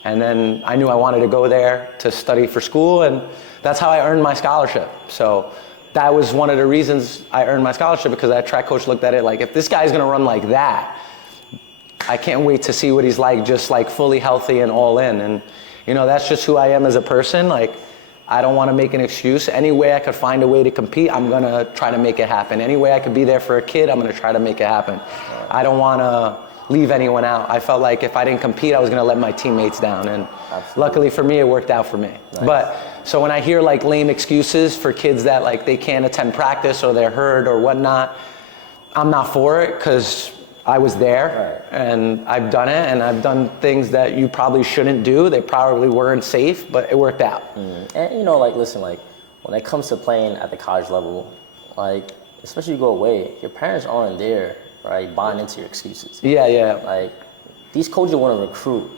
and then I knew I wanted to go there to study for school, and that's how I earned my scholarship. So that was one of the reasons I earned my scholarship, because that track coach looked at it like, if this guy's gonna run like that, I can't wait to see what he's like, just like fully healthy and all in. And you know, that's just who I am as a person. Like, I don't want to make an excuse. Any way I could find a way to compete, I'm going to try to make it happen. Any way I could be there for a kid, I'm going to try to make it happen. I don't want to leave anyone out. I felt like if I didn't compete, I was going to let my teammates down. And luckily for me, it worked out for me. Nice. But so when I hear like lame excuses for kids that like they can't attend practice or they're hurt or whatnot, I'm not for it, because I was there, and I've done it, and I've done things that you probably shouldn't do. They probably weren't safe, but it worked out. And you know, like, listen, like, when it comes to playing at the college level, like, especially you go away, your parents aren't there, right, buying into your excuses. Yeah. Like, these coaches want to recruit,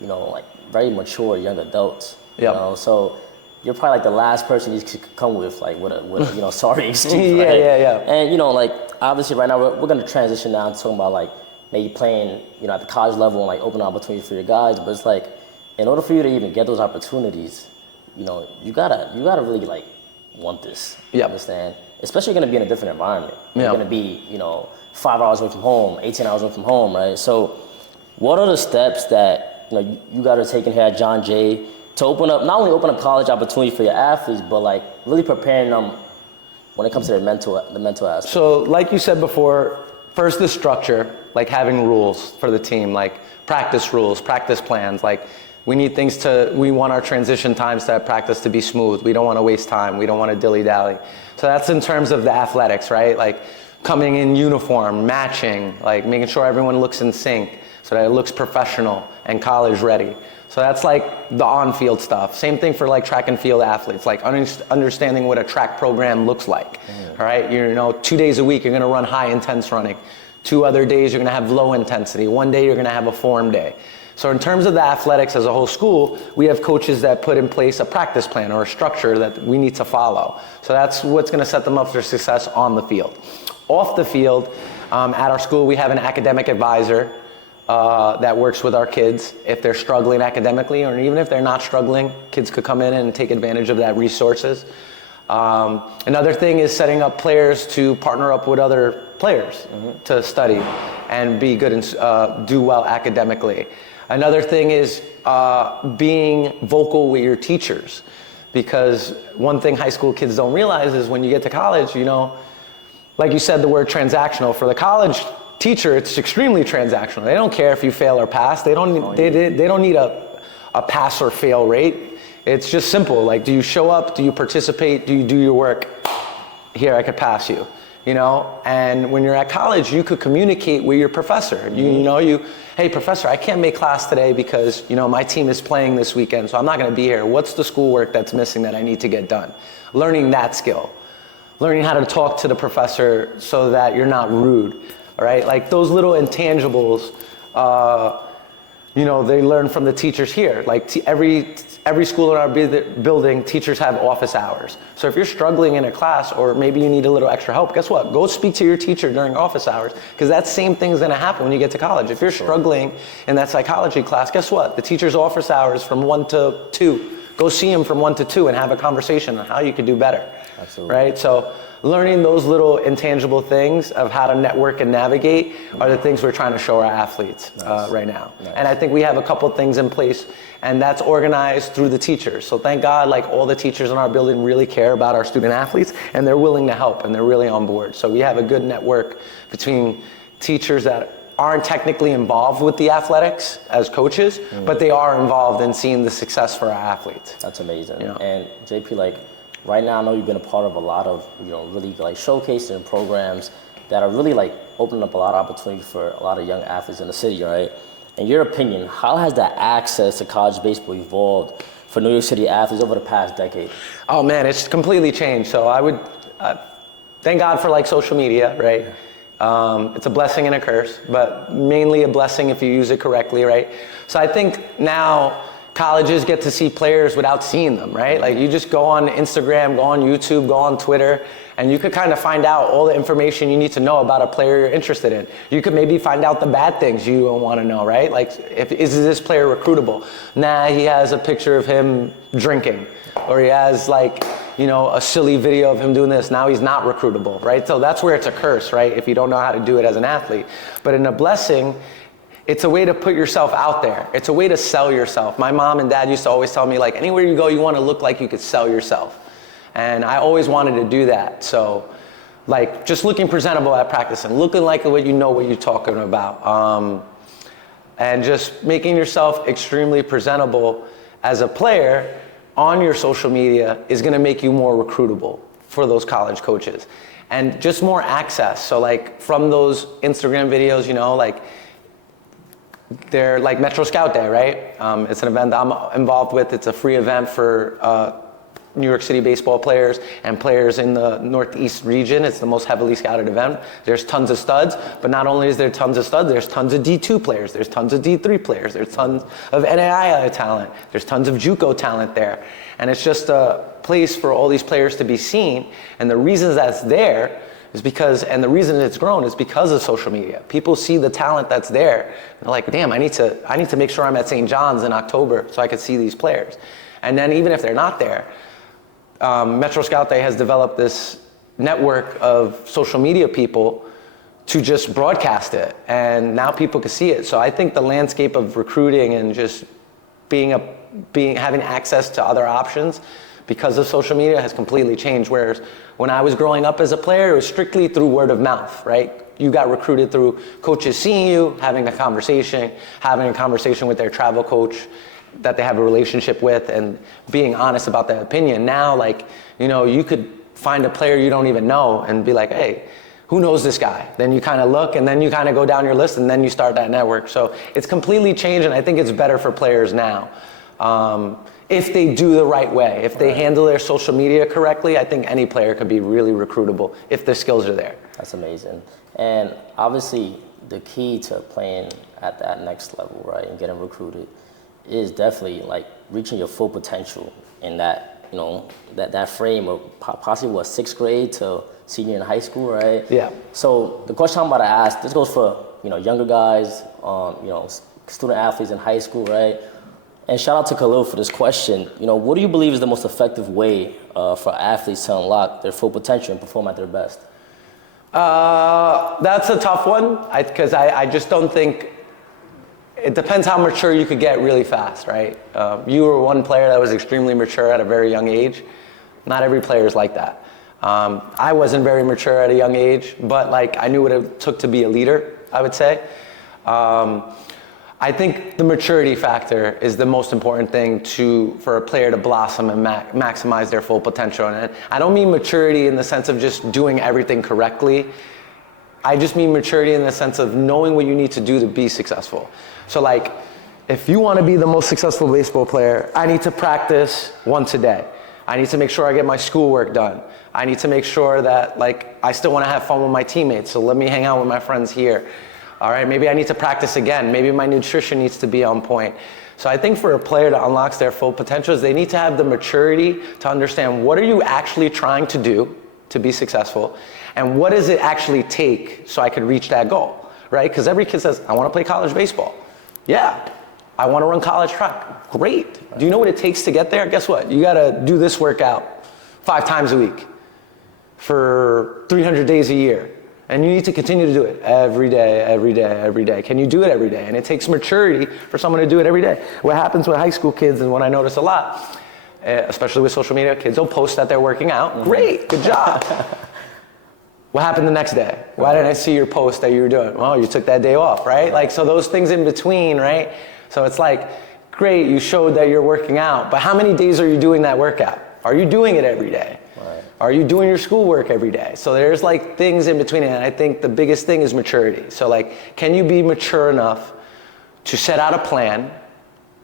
you know, like, very mature young adults. You know, so you're probably like the last person you could come with, like, with a you know, sorry excuse. Right? Yeah. And you know, like, obviously right now we're going to transition now to talking about like maybe playing, you know, at the college level and like open opportunities for your guys. But it's like, in order for you to even get those opportunities, you know, you gotta really like want this. You understand? Especially you're going to be in a different environment. You're going to be, you know, 5 hours away from home, 18 hours away from home, right? So what are the steps that, you know, you guys are taking here at John Jay to open up, not only open up college opportunity for your athletes, but like really preparing them when it comes to the mental aspect? So like you said before, first the structure, like having rules for the team, like practice rules, practice plans. Like we want our transition times to have practice to be smooth. We don't want to waste time. We don't want to dilly-dally. So that's in terms of the athletics, right? Like coming in uniform, matching, like making sure everyone looks in sync so that it looks professional and college ready. So that's like the on-field stuff. Same thing for like track and field athletes, like understanding what a track program looks like. All right, you know, 2 days a week you're gonna run high intense running. 2 other days you're gonna have low intensity. 1 day you're gonna have a form day. So in terms of the athletics as a whole school, we have coaches that put in place a practice plan or a structure that we need to follow. So that's what's gonna set them up for success on the field. Off the field, at our school we have an academic advisor that works with our kids if they're struggling academically, or even if they're not struggling, kids could come in and take advantage of that resources. Another thing is setting up players to partner up with other players to study and be good and do well academically. Another thing is being vocal with your teachers, because one thing high school kids don't realize is when you get to college, you know, like you said, the word transactional. For the college teacher, it's extremely transactional. They don't care if you fail or pass. They don't need a pass or fail rate. It's just simple. Like, do you show up? Do you participate? Do you do your work? Here, I could pass you. You know, and when you're at college, you could communicate with your professor. Hey, professor, I can't make class today because, you know, my team is playing this weekend, so I'm not going to be here. What's the schoolwork that's missing that I need to get done? Learning that skill. Learning how to talk to the professor so that you're not rude. All right, like those little intangibles, you know, they learn from the teachers here. Like every school in our building, teachers have office hours. So if you're struggling in a class, or maybe you need a little extra help, guess what? Go speak to your teacher during office hours, because that same thing's gonna happen when you get to college. If you're struggling in that psychology class, guess what? The teacher's office hours from 1 to 2. Go see him from 1 to 2 and have a conversation on how you could do better. Absolutely. Right? So learning those little intangible things of how to network and navigate are the things we're trying to show our athletes right now. Nice. And I think we have a couple things in place, and that's organized through the teachers. So thank God, like, all the teachers in our building really care about our student athletes, and they're willing to help, and they're really on board. So we have a good network between teachers that aren't technically involved with the athletics as coaches, but they are involved in seeing the success for our athletes. That's amazing. You know? And JP, like, right now I know you've been a part of a lot of, you know, really like showcasing programs that are really like opening up a lot of opportunity for a lot of young athletes in the city, right? In your opinion, how has that access to college baseball evolved for New York City athletes over the past decade? Oh man, it's completely changed. So I would thank God for like social media, right? It's a blessing and a curse, but mainly a blessing if you use it correctly, right? So I think now colleges get to see players without seeing them, right? Like you just go on Instagram, go on YouTube, go on Twitter, and you could kind of find out all the information you need to know about a player you're interested in. You could maybe find out the bad things you don't want to know, right? Like, is this player recruitable? Nah, he has a picture of him drinking, or he has like, a silly video of him doing this. Now he's not recruitable, right? So that's where it's a curse, right? If you don't know how to do it as an athlete. But in a blessing, it's a way to put yourself out there. It's a way to sell yourself. My mom and dad used to always tell me, like, anywhere you go, you want to look like you could sell yourself. And I always wanted to do that. So, like, just looking presentable at practice and looking like what you're talking about. And just making yourself extremely presentable as a player on your social media is going to make you more recruitable for those college coaches. And just more access. So, like, from those Instagram videos, like, they're like Metro Scout Day, right? It's an event that I'm involved with. It's a free event for New York City baseball players and players in the Northeast region. It's the most heavily scouted event. There's tons of studs, but not only is there tons of studs, there's tons of D2 players, there's tons of D3 players, there's tons of NAIA talent, there's tons of JUCO talent there. And it's just a place for all these players to be seen. And the reasons that's there is because, and the reason it's grown is because of social media. People see the talent that's there. They're like, damn, I need to make sure I'm at St. John's in October so I can see these players. And then even if they're not there, Metro Scout Day has developed this network of social media people to just broadcast it. And now people can see it. So I think the landscape of recruiting and just having access to other options because of social media has completely changed. Whereas when I was growing up as a player, it was strictly through word of mouth, right? You got recruited through coaches seeing you, having a conversation with their travel coach that they have a relationship with, and being honest about their opinion. Now, like, you could find a player you don't even know and be like, hey, who knows this guy? Then you kind of look, and then you kind of go down your list, and then you start that network. So it's completely changed, and I think it's better for players now. If they do the right way, if they handle their social media correctly, I think any player could be really recruitable if the skills are there. That's amazing. And obviously, the key to playing at that next level, right, and getting recruited is definitely like reaching your full potential in that, that frame of possibly sixth grade to senior in high school, right? Yeah. So the question I'm about to ask, this goes for, younger guys, student athletes in high school, right? And shout out to Khalil for this question. What do you believe is the most effective way for athletes to unlock their full potential and perform at their best? That's a tough one, because I just don't think, it depends how mature you could get really fast, right? You were one player that was extremely mature at a very young age. Not every player is like that. I wasn't very mature at a young age, but like I knew what it took to be a leader, I would say. I think the maturity factor is the most important thing for a player to blossom and maximize their full potential. And I don't mean maturity in the sense of just doing everything correctly. I just mean maturity in the sense of knowing what you need to do to be successful. So like, if you want to be the most successful baseball player, I need to practice once a day. I need to make sure I get my schoolwork done. I need to make sure that like I still want to have fun with my teammates, so let me hang out with my friends here. All right, maybe I need to practice again. Maybe my nutrition needs to be on point. So I think for a player to unlock their full potential, they need to have the maturity to understand what are you actually trying to do to be successful, and what does it actually take so I could reach that goal, right? Because every kid says, I want to play college baseball. Yeah, I want to run college track. Great. Do you know what it takes to get there? Guess what? You got to do this workout 5 times a week for 300 days a year. And you need to continue to do it every day, every day, every day. Can you do it every day? And it takes maturity for someone to do it every day. What happens with high school kids, and what I notice a lot, especially with social media, kids will post that they're working out. Mm-hmm. Great, good job. What happened the next day? Why didn't I see your post that you were doing? Well, you took that day off, right? Like, so those things in between, right? So it's like, great, you showed that you're working out, but how many days are you doing that workout? Are you doing it every day? Right. Are you doing your schoolwork every day? So there's like things in between, and I think the biggest thing is maturity. So like, can you be mature enough to set out a plan,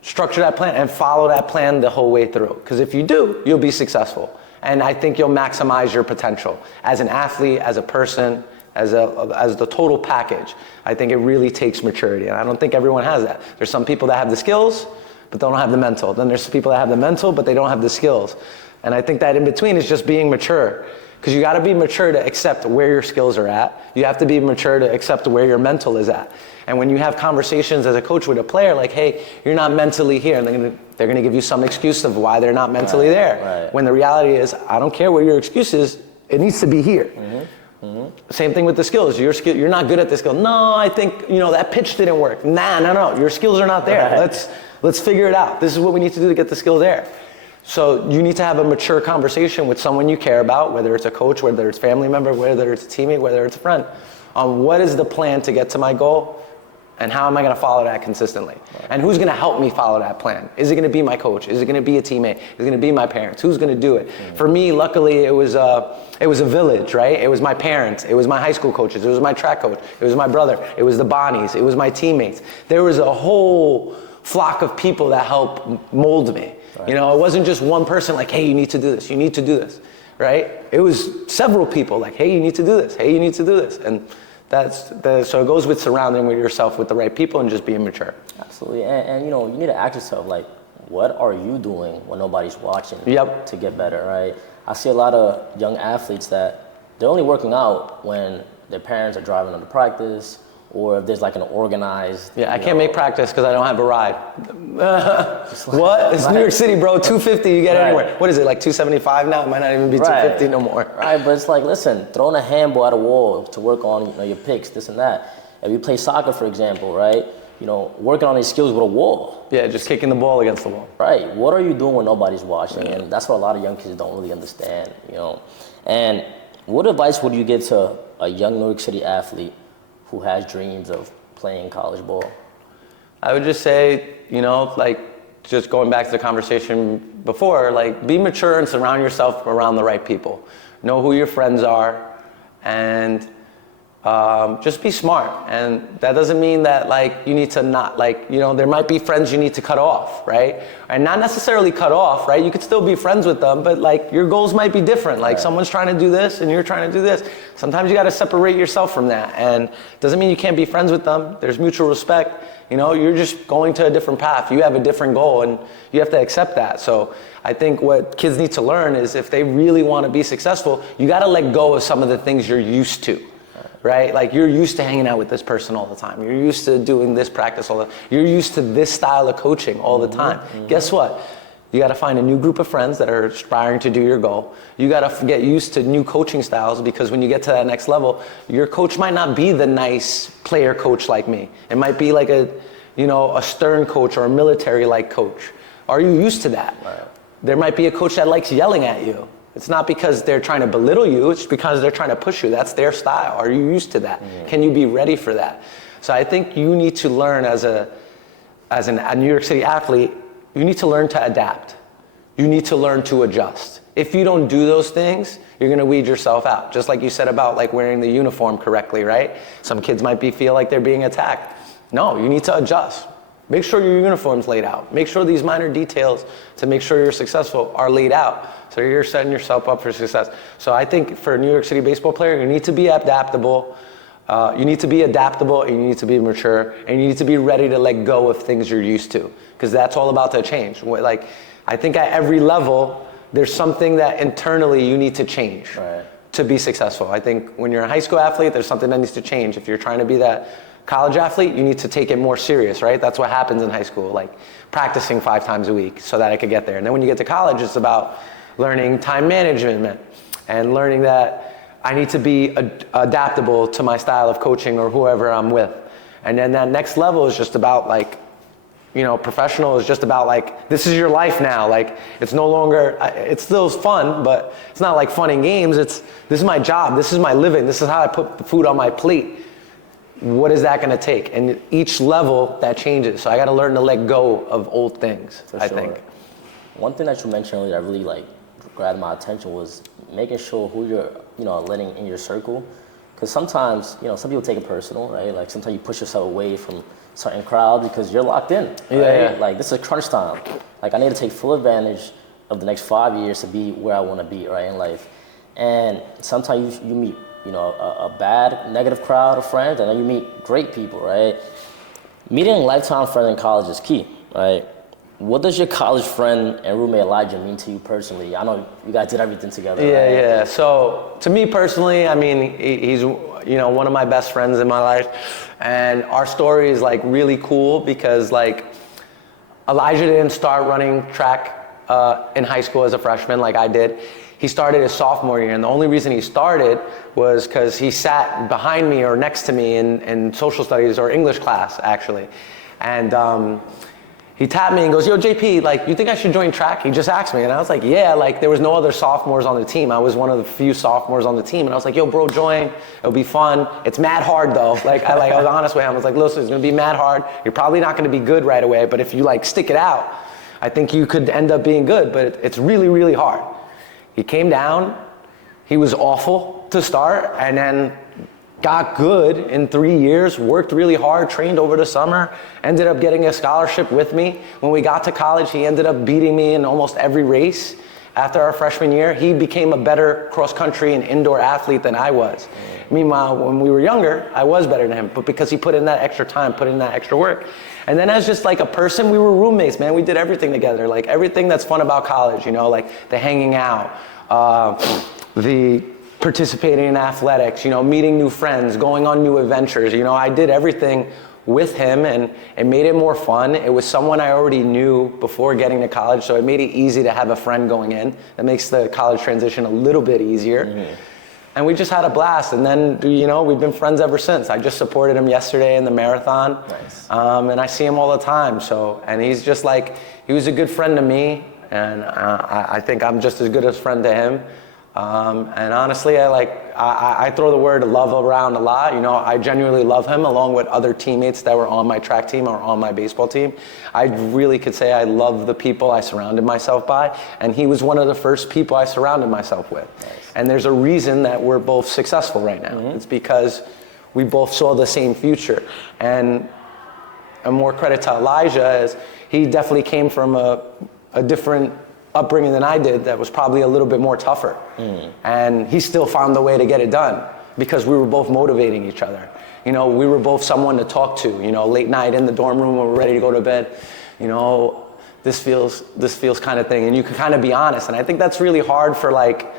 structure that plan, and follow that plan the whole way through? Because if you do, you'll be successful. And I think you'll maximize your potential as an athlete, as a person, as the total package, I think it really takes maturity. And I don't think everyone has that. There's some people that have the skills, but don't have the mental. Then there's people that have the mental, but they don't have the skills. And I think that in between is just being mature. Because you gotta be mature to accept where your skills are at. You have to be mature to accept where your mental is at. And when you have conversations as a coach with a player, like, hey, you're not mentally here, and they're gonna give you some excuse of why they're not mentally there. Right. When the reality is, I don't care what your excuse is, it needs to be here. Same thing with the skills. You're not good at this skill. No, I think, that pitch didn't work. No, your skills are not there. Right. Let's figure it out. This is what we need to do to get the skill there. So you need to have a mature conversation with someone you care about, whether it's a coach, whether it's a family member, whether it's a teammate, whether it's a friend, on what is the plan to get to my goal and how am I going to follow that consistently? Right. And who's going to help me follow that plan? Is it going to be my coach? Is it going to be a teammate? Is it going to be my parents? Who's going to do it? For me, luckily, it was a village, right? It was my parents. It was my high school coaches. It was my track coach. It was my brother. It was the Bonnies. It was my teammates. There was a whole flock of people that helped mold me. Right. It wasn't just one person like, hey, you need to do this, you need to do this, right? It was several people like, hey, you need to do this, hey, you need to do this. And so it goes with surrounding yourself with the right people and just being mature. Absolutely, and you need to ask yourself, like, what are you doing when nobody's watching to get better, right? I see a lot of young athletes that they're only working out when their parents are driving them to practice, or if there's like an organized... Yeah, I can't make practice because I don't have a ride. What? It's New York City, bro. $250, you get anywhere. What is it, like $275 now? It might not even be $250 no more. Right, but it's like, listen, throwing a handball at a wall to work on your picks, this and that. If you play soccer, for example, right? Working on these skills with a wall. Yeah, just kicking the ball against the wall. Right. What are you doing when nobody's watching? And that's what a lot of young kids don't really understand, And what advice would you give to a young New York City athlete who has dreams of playing college ball? I would just say, just going back to the conversation before, be mature and surround yourself around the right people. Know who your friends are, and just be smart. And that doesn't mean that you need to not, there might be friends you need to cut off, right? And not necessarily cut off, right? You could still be friends with them, but your goals might be different. Someone's trying to do this and you're trying to do this. Sometimes you got to separate yourself from that. And it doesn't mean you can't be friends with them. There's mutual respect. You're just going to a different path. You have a different goal and you have to accept that. So I think what kids need to learn is if they really want to be successful, you got to let go of some of the things you're used to. Right? You're used to hanging out with this person all the time. You're used to doing this practice all the time. You're used to this style of coaching all the time. Guess what? You got to find a new group of friends that are aspiring to do your goal. You got to get used to new coaching styles, because when you get to that next level, your coach might not be the nice player coach like me. It might be like a stern coach or a military-like coach. Are you used to that? Right. There might be a coach that likes yelling at you. It's not because they're trying to belittle you, it's because they're trying to push you. That's their style. Are you used to that? Can you be ready for that? So I think you need to learn as a New York City athlete, you need to learn to adapt. You need to learn to adjust. If you don't do those things, you're gonna weed yourself out. Just like you said about wearing the uniform correctly, right? Some kids might feel like they're being attacked. No, you need to adjust. Make sure your uniform's laid out. Make sure these minor details to make sure you're successful are laid out. So you're setting yourself up for success. So I think for a New York City baseball player, you need to be adaptable. And you need to be mature, and you need to be ready to let go of things you're used to, because that's all about to change. I think at every level, there's something that internally you need to change to be successful. I think when you're a high school athlete, there's something that needs to change. If you're trying to be that college athlete, you need to take it more serious, right? That's what happens in high school, practicing 5 times a week so that I could get there. And then when you get to college, it's about learning time management and learning that I need to be adaptable to my style of coaching or whoever I'm with. And then that next level is just about professional is just about this is your life now. It's no longer, it's still fun, but it's not like fun and games. This is my job. This is my living. This is how I put the food on my plate. What is that going to take? And each level that changes. So I got to learn to let go of old things, I think. One thing that you mentioned earlier that really grabbed my attention was making sure who you're, letting in your circle. Because sometimes, some people take it personal, right? Sometimes you push yourself away from certain crowds because you're locked in, right? Yeah. This is crunch time. I need to take full advantage of the next 5 years to be where I want to be, right, in life. And sometimes you meet, you know, a bad, negative crowd of friends, and then you meet great people, right? Meeting a lifetime friend in college is key, right? What does your college friend and roommate Elijah mean to you personally? I know you guys did everything together. Yeah, right? yeah. So to me personally, I mean, he's, you know, one of my best friends in my life. And our story is like really cool because like Elijah didn't start running track in high school as a freshman like I did. He started his sophomore year, and the only reason he started was because he sat behind me or next to me in social studies or English class, actually. And he tapped me and goes, yo, JP, like, you think I should join track? He just asked me, and I was like, yeah, like, there was no other sophomores on the team. I was one of the few sophomores on the team, and I was like, yo, bro, join. It'll be fun. It's mad hard, though. I was honest with him. I was like, listen, it's gonna be mad hard. You're probably not gonna be good right away, but if you, like, stick it out, I think you could end up being good, but it's really, really hard. He came down, he was awful to start, and then got good in 3 years, worked really hard, trained over the summer, ended up getting a scholarship with me. When we got to college, he ended up beating me in almost every race. After our freshman year, he became a better cross-country and indoor athlete than I was. Meanwhile, when we were younger, I was better than him, but because he put in that extra time, put in that extra work. And then as just like a person, we were roommates, man. We did everything together, like everything that's fun about college, you know, like the hanging out, the participating in athletics, you know, meeting new friends, going on new adventures. You know, I did everything with him, and it made it more fun. It was someone I already knew before getting to college, so it made it easy to have a friend going in. That makes the college transition a little bit easier. Mm-hmm. And we just had a blast, and then, you know, we've been friends ever since. I just supported him yesterday in the marathon. Nice. And I see him all the time, so, and he's just like, he was a good friend to me, and I think I'm just as good a friend to him. And honestly, I throw the word love around a lot. You know, I genuinely love him along with other teammates that were on my track team or on my baseball team. I really could say I love the people I surrounded myself by, and he was one of the first people I surrounded myself with. Nice. And there's a reason that we're both successful right now. Mm-hmm. It's because we both saw the same future. And more credit to Elijah, as he definitely came from a different upbringing than I did that was probably a little bit more tougher. Mm. And he still found the way to get it done because we were both motivating each other. You know, we were both someone to talk to, you know, late night in the dorm room when we're ready to go to bed, you know, this feels kind of thing. And you can kind of be honest. And I think that's really hard for like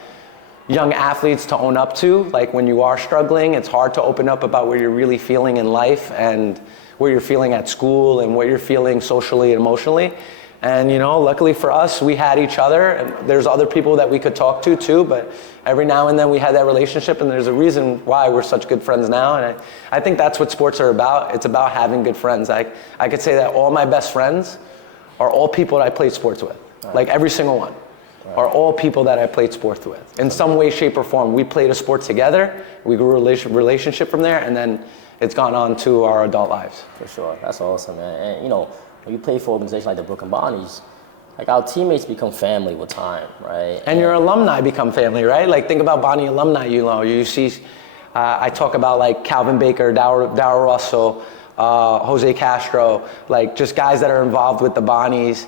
young athletes to own up to. Like when you are struggling, it's hard to open up about what you're really feeling in life and what you're feeling at school and what you're feeling socially and emotionally. And, you know, luckily for us, we had each other, and there's other people that we could talk to too, but every now and then we had that relationship, and there's a reason why we're such good friends now. And I think that's what sports are about. It's about having good friends. I could say that all my best friends are all people that I played sports with. Right. Like every single one are all people that I played sports with. In some way, shape, or form, we played a sport together, we grew a relationship from there, and then it's gone on to our adult lives. For sure, that's awesome, man. And, you know, when you play for an organization like the Brooklyn Bonnies, like our teammates become family with time, right? And your alumni become family, right? Like think about Bonnie alumni, you know, you see, I talk about like Calvin Baker, Darryl Russell, Jose Castro, like just guys that are involved with the Bonnies.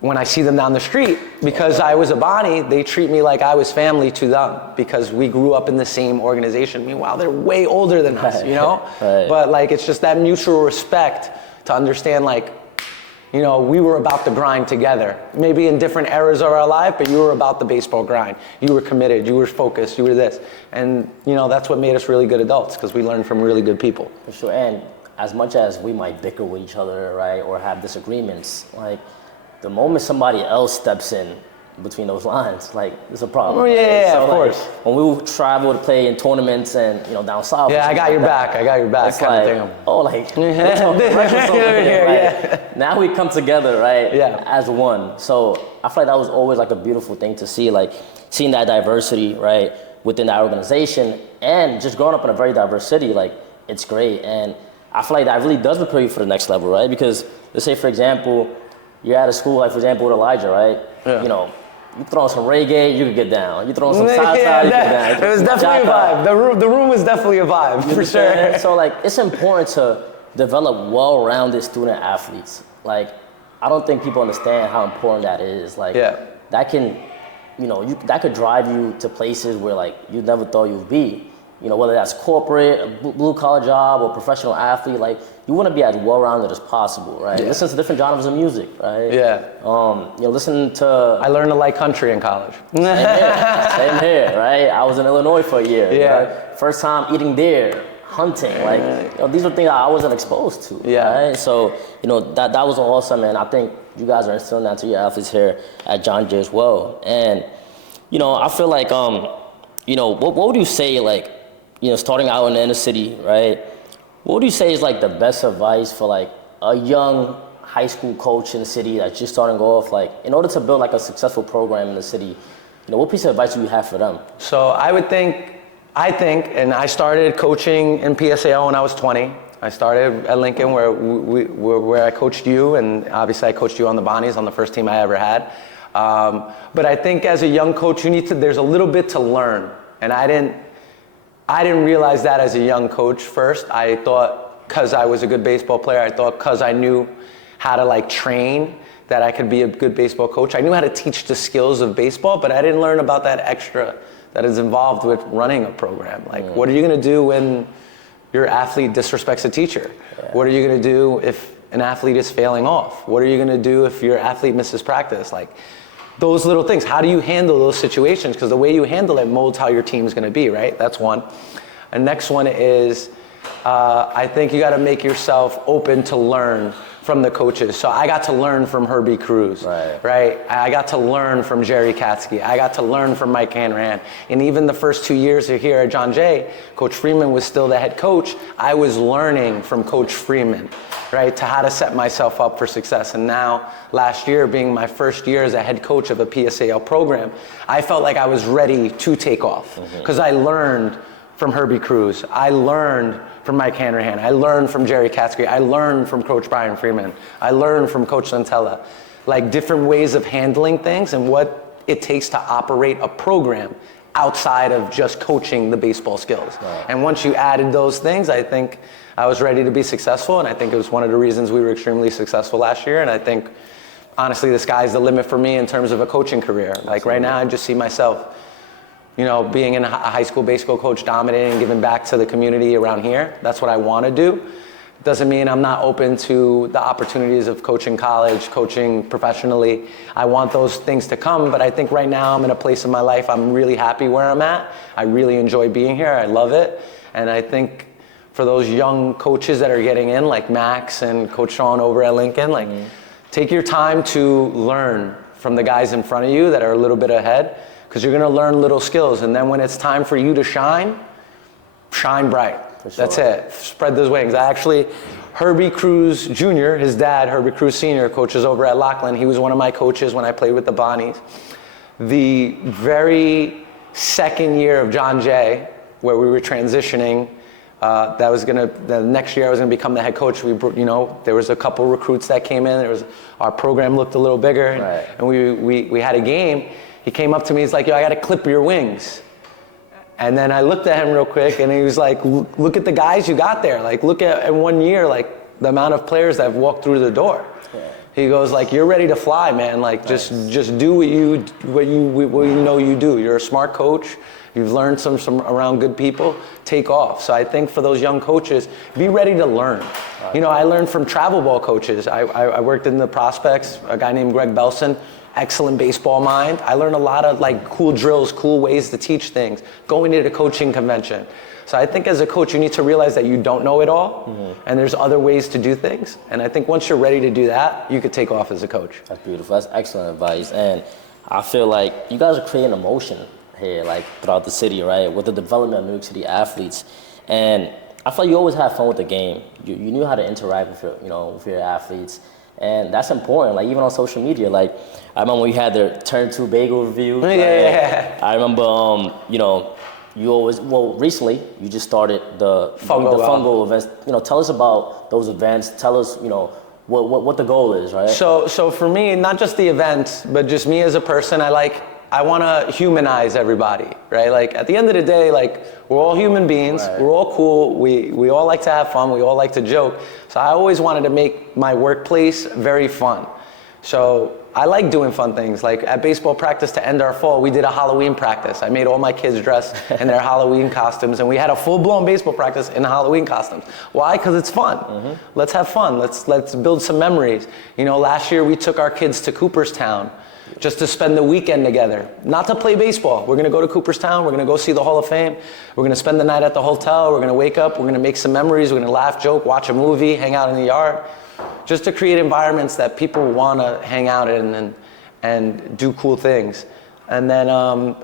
When I see them down the street, because I was a Bonnie, they treat me like I was family to them because we grew up in the same organization. Meanwhile, they're way older than us, you know? Right. But like, it's just that mutual respect to understand like, you know, we were about the grind together. Maybe in different eras of our life, but you were about the baseball grind. You were committed, you were focused, you were this. And, you know, that's what made us really good adults because we learned from really good people. For sure, and as much as we might bicker with each other, right, or have disagreements, like, the moment somebody else steps in between those lines, like, it's a problem. Oh, yeah, so, of course. When we travel to play in tournaments and, you know, down south. Yeah, I got your back. It's like, oh, like, yeah. Now we come together, right, as one. So I feel like that was always, like, a beautiful thing to see, like, seeing that diversity, right, within that organization. And just growing up in a very diverse city, like, it's great. And I feel like that really does prepare you for the next level, right? Because let's say, for example, you're at a school, like, for example, with Elijah, right? Yeah. You know, you throw on some reggae, you could get down. You throw on some salsa, you get down. It was definitely a vibe. The room was definitely a vibe, for sure. So, like, it's important to develop well-rounded student athletes. Like, I don't think people understand how important that is. Like, that can that could drive you to places where like you never thought you'd be. Whether that's corporate, a blue-collar job, or professional athlete, like you want to be as well-rounded as possible, right? Yeah. Listen to different genres of music, right? Yeah. Listen to. I learned to like country in college. Same here, right? I was in Illinois for a year. Yeah. Right? First time eating deer, hunting, like these are things I wasn't exposed to. Yeah. Right? So that was awesome, and I think you guys are instilling that to your athletes here at John Jay as well. And I feel like what would you say, like, starting out in the inner city, right? What would you say is like the best advice for like a young high school coach in the city that's just starting to go off, like in order to build like a successful program in the city, what piece of advice do you have for them? So I think, and I started coaching in PSAL when I was 20. I started at Lincoln where I coached you, and obviously I coached you on the Bonnies on the first team I ever had. But I think as a young coach, there's a little bit to learn, and I didn't realize that as a young coach first. I thought because I was a good baseball player, I thought because I knew how to like train that I could be a good baseball coach. I knew how to teach the skills of baseball, but I didn't learn about that extra that is involved with running a program. Like, what are you gonna do when your athlete disrespects a teacher? Yeah. What are you gonna do if an athlete is failing off? What are you gonna do if your athlete misses practice? Like, those little things, how do you handle those situations? Because the way you handle it molds how your team's gonna be, right? That's one. The next one is, I think you gotta make yourself open to learn from the coaches. So I got to learn from Herbie Cruz, right? I got to learn from Jerry Katsky. I got to learn from Mike Hanrahan. And even the first 2 years here at John Jay, Coach Freeman was still the head coach. I was learning from Coach Freeman, right, to how to set myself up for success. And now, last year, being my first year as a head coach of a PSAL program, I felt like I was ready to take off because I learned from Herbie Cruz. I learned from Mike Hanrahan. I learned from Jerry Katsky. I learned from Coach Brian Freeman. I learned from Coach Santella. Like different ways of handling things and what it takes to operate a program outside of just coaching the baseball skills. Right. And once you added those things, I think I was ready to be successful, and I think it was one of the reasons we were extremely successful last year. And I think, honestly, the sky's the limit for me in terms of a coaching career. Like right now, I just see myself being a high school baseball coach, dominating, giving back to the community around here. That's what I want to do. Doesn't mean I'm not open to the opportunities of coaching college, coaching professionally. I want those things to come, but I think right now I'm in a place in my life I'm really happy where I'm at. I really enjoy being here. I love it. And I think for those young coaches that are getting in, like Max and Coach Sean over at Lincoln, like take your time to learn from the guys in front of you that are a little bit ahead, because you're going to learn little skills. And then when it's time for you to shine bright. Sure. That's it. Spread those wings. Herbie Cruz Jr., his dad, Herbie Cruz Sr., coaches over at Lockland. He was one of my coaches when I played with the Bonnies. The very second year of John Jay, where we were transitioning, the next year I was going to become the head coach. There was a couple recruits that came in. Our program looked a little bigger, and we had a game. He came up to me, he's like, yo, I got to clip your wings. And then I looked at him real quick, and he was like, look at the guys you got there. Like, look at in 1 year, like the amount of players that have walked through the door. Yeah. He goes, like, you're ready to fly, man. Like, just do what you know you do. You're a smart coach. You've learned some around good people. Take off. So I think for those young coaches, be ready to learn. I learned from travel ball coaches. I worked in the prospects, a guy named Greg Belson. Excellent baseball mind. I learned a lot of like cool drills, cool ways to teach things, going to the coaching convention. So I think as a coach, you need to realize that you don't know it all, and there's other ways to do things. And I think once you're ready to do that, you could take off as a coach. That's beautiful. That's excellent advice. And I feel like you guys are creating emotion here, like throughout the city, right? With the development of New York City athletes. And I feel like you always have fun with the game. You knew how to interact with your athletes. And that's important, like even on social media. Like I remember when you had the Turn 2 Bagel review. Yeah. I remember, recently you just started the fungal events. Tell us about those events. Tell us, what the goal is, right? So for me, not just the event, but just me as a person, I want to humanize everybody, right? Like at the end of the day, like we're all human beings, we're all cool, we all like to have fun, we all like to joke. So I always wanted to make my workplace very fun. So I like doing fun things. Like at baseball practice to end our fall, we did a Halloween practice. I made all my kids dress in their Halloween costumes, and we had a full-blown baseball practice in Halloween costumes. Why? Because it's fun. Let's have fun. Let's build some memories. You know, last year we took our kids to Cooperstown just to spend the weekend together. Not to play baseball. We're going to go to Cooperstown. We're going to go see the Hall of Fame. We're going to spend the night at the hotel. We're going to wake up. We're going to make some memories. We're going to laugh, joke, watch a movie, hang out in the yard. Just to create environments that people want to hang out in and do cool things. And then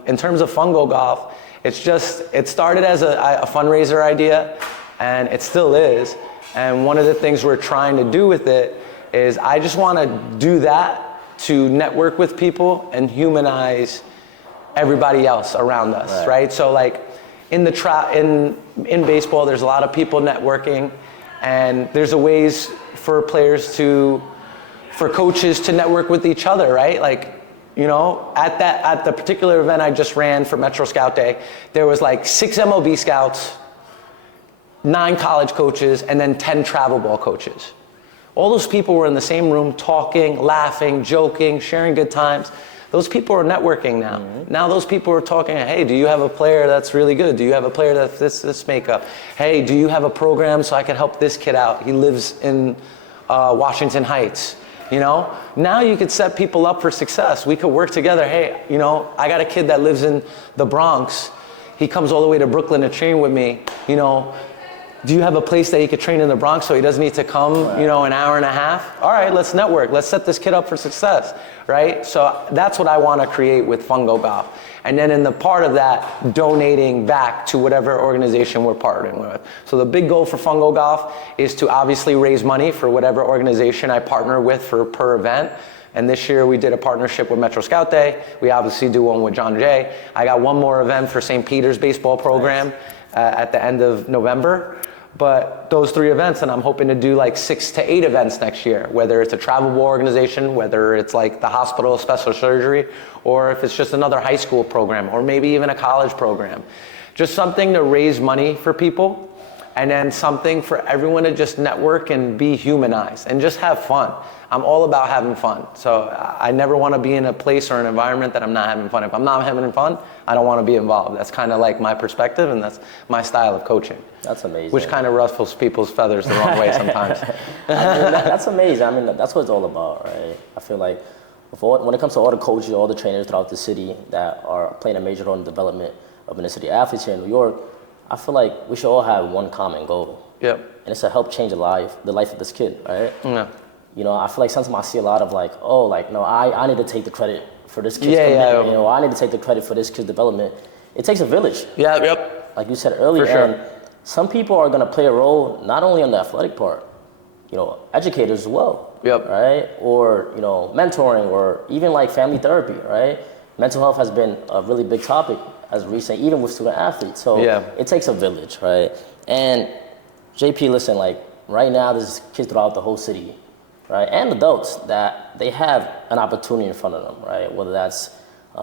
in terms of Fungo Golf, it started as a fundraiser idea, and it still is. And one of the things we're trying to do with it is I just want to do that to network with people and humanize everybody else around us, right? So like in baseball, there's a lot of people networking, and there's ways for for coaches to network with each other, right? Like, you know, at the particular event I just ran for Metro Scout Day, there was like 6 MLB scouts, 9 college coaches, and then 10 travel ball coaches. All those people were in the same room talking, laughing, joking, sharing good times. Those people are networking now. Now those people are talking, hey, do you have a player that's really good? Do you have a player that's this makeup? Hey, do you have a program so I can help this kid out? He lives in Washington Heights. You know, now you could set people up for success. We could work together. Hey, you know, I got a kid that lives in the Bronx. He comes all the way to Brooklyn to train with me. You know, do you have a place that he could train in the Bronx so he doesn't need to come, you know, an hour and a half? All right, let's network. Let's set this kid up for success, right? So that's what I want to create with Fungo Golf. And then in the part of that, donating back to whatever organization we're partnering with. So the big goal for Fungo Golf is to obviously raise money for whatever organization I partner with per event. And this year we did a partnership with Metro Scout Day. We obviously do one with John Jay. I got one more event for St. Peter's baseball program at the end of November. But those 3 events, and I'm hoping to do like 6 to 8 events next year, whether it's a travel ball organization, whether it's like the hospital of special surgery, or if it's just another high school program, or maybe even a college program. Just something to raise money for people, and then something for everyone to just network and be humanized and just have fun. I'm all about having fun. So I never want to be in a place or an environment that I'm not having fun. If I'm not having fun, I don't want to be involved. That's kind of like my perspective, and that's my style of coaching. That's amazing. Which kind of ruffles people's feathers the wrong way sometimes. I mean, that's amazing. I mean, that's what it's all about, right? I feel like when it comes to all the coaches, all the trainers throughout the city that are playing a major role in the development of inner city athletes here in New York, I feel like we should all have one common goal. Yep. And it's to help change the life of this kid, right? Yeah. You know, I feel like sometimes I see a lot of like, oh, like, no, I need to take the credit for this kid's commitment. You know, I need to take the credit for this kid's development. It takes a village. Yeah, yep. Like you said earlier. For sure. And some people are going to play a role not only on the athletic part, you know, educators as well. Yep. Right? Or, you know, mentoring, or even like family therapy, right? Mental health has been a really big topic as recent, even with student athletes. So it takes a village, right? And JP, listen, like right now there's kids throughout the whole city, right? And adults that they have an opportunity in front of them, right? Whether that's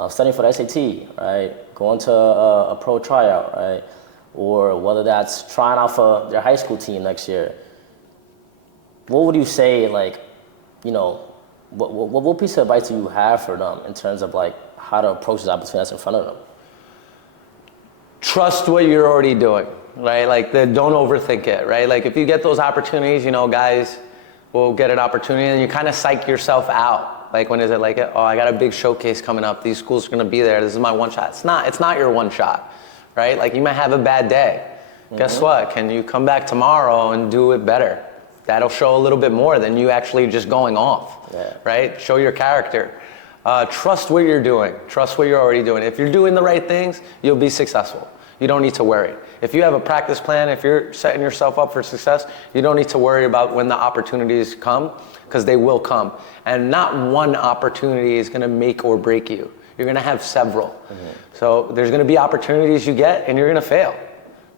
studying for the SAT, right? Going to a pro tryout, right? Or whether that's trying out for their high school team next year. What would you say, like, you know, what piece of advice do you have for them in terms of like how to approach this opportunity that's in front of them? Trust what you're already doing, right? Like, don't overthink it, right? Like, if you get those opportunities, you know, guys will get an opportunity and you kind of psych yourself out. Like, when is it like, oh, I got a big showcase coming up. These schools are going to be there. This is my one shot. It's not your one shot, right? Like, you might have a bad day. Guess what? Can you come back tomorrow and do it better? That'll show a little bit more than you actually just going off, right? Show your character. Trust what you're doing. Trust what you're already doing. If you're doing the right things, you'll be successful. You don't need to worry. If you have a practice plan, if you're setting yourself up for success, you don't need to worry about when the opportunities come, because they will come. And not one opportunity is going to make or break you. You're going to have several. So there's going to be opportunities you get and you're going to fail,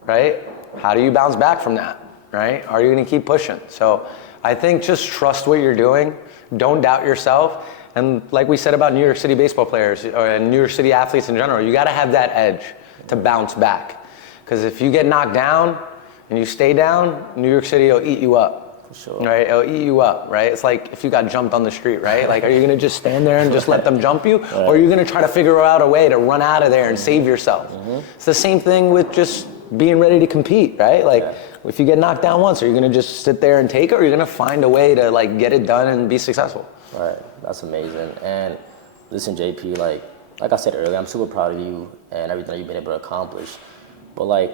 right? How do you bounce back from that, right? Are you going to keep pushing? So I think just trust what you're doing. Don't doubt yourself. And like we said about New York City baseball players or New York City athletes in general, you got to have that edge to bounce back. Because if you get knocked down and you stay down, New York City will eat you up. For sure. Right? It'll eat you up, right? It's like if you got jumped on the street, right? Like, are you going to just stand there and just let them jump you? Right. Or are you going to try to figure out a way to run out of there and save yourself? It's the same thing with just being ready to compete, right? Like, if you get knocked down once, are you going to just sit there and take it, or are you going to find a way to like get it done and be successful? Right. That's amazing. And listen, JP, like I said earlier, I'm super proud of you and everything that you've been able to accomplish. But like,